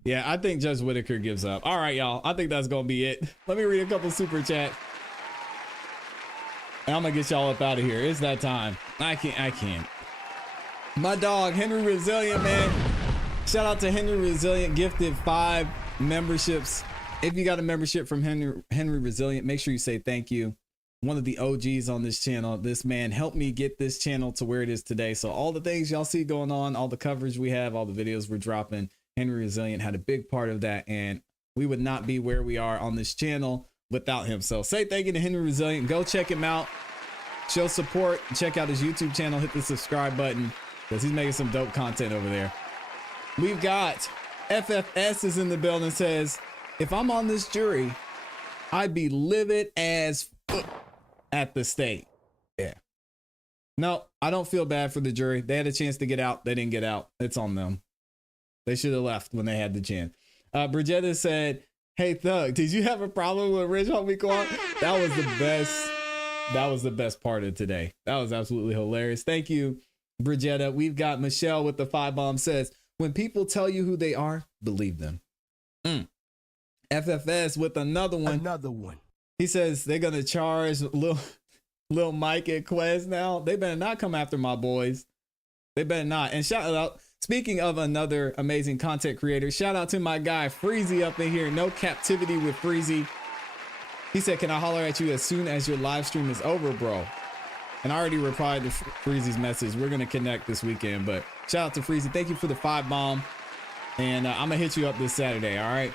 Yeah, I think Judge Whitaker gives up. All right, y'all. I think that's going to be it. Let me read a couple super chats. And I'm going to get y'all up out of here. It's that time. I can't. My dog, Henry Resilient, man. Shout out to Henry Resilient, gifted 5 memberships. If you got a membership from Henry Resilient, make sure you say thank you. One of the OGs on this channel. This man helped me get this channel to where it is today. So all the things y'all see going on, all the coverage we have, all the videos we're dropping, Henry Resilient had a big part of that. And we would not be where we are on this channel without him. So say thank you to Henry Resilient. Go check him out. Show support. Check out his YouTube channel. Hit the subscribe button because he's making some dope content over there. We've got FFS is in the building, says, if I'm on this jury, I'd be livid as fuck at the stake. Yeah. No, I don't feel bad for the jury. They had a chance to get out. They didn't get out. It's on them. They should have left when they had the chance. Bridgetta said, hey, Thug, did you have a problem with Rich Homie Quan? That was the best. That was the best part of today. That was absolutely hilarious. Thank you, Bridgetta. We've got Michelle with the 5 bomb says, when people tell you who they are, believe them. FFS with another one. He says they're going to charge Lil Mike and Quez now. They better not come after my boys. They better not. And shout out, speaking of another amazing content creator, shout out to my guy Freezy up in here. No captivity with Freezy. He said, can I holler at you as soon as your live stream is over, bro? And I already replied to Freezy's message. We're going to connect this weekend, but shout out to Freezy. Thank you for the 5 bomb. And I'm going to hit you up this Saturday. All right.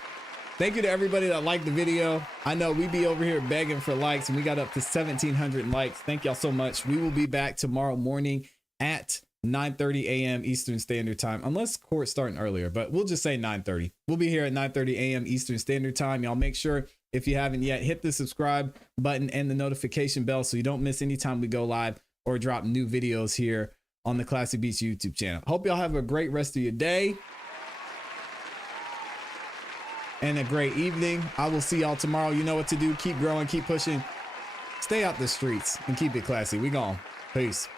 Thank you to everybody that liked the video. I know we be over here begging for likes and we got up to 1,700 likes. Thank y'all so much. We will be back tomorrow morning at 9:30 a.m. Eastern Standard Time, unless court's starting earlier, but we'll just say 9:30. We'll be here at 9:30 a.m. Eastern Standard Time. Y'all make sure, if you haven't yet, hit the subscribe button and the notification bell so you don't miss any time we go live or drop new videos here on the Classy Beats YouTube channel. Hope y'all have a great rest of your day and a great evening. I will see y'all tomorrow. You know what to do. Keep growing, keep pushing, stay out the streets, and keep it classy. We gone. Peace.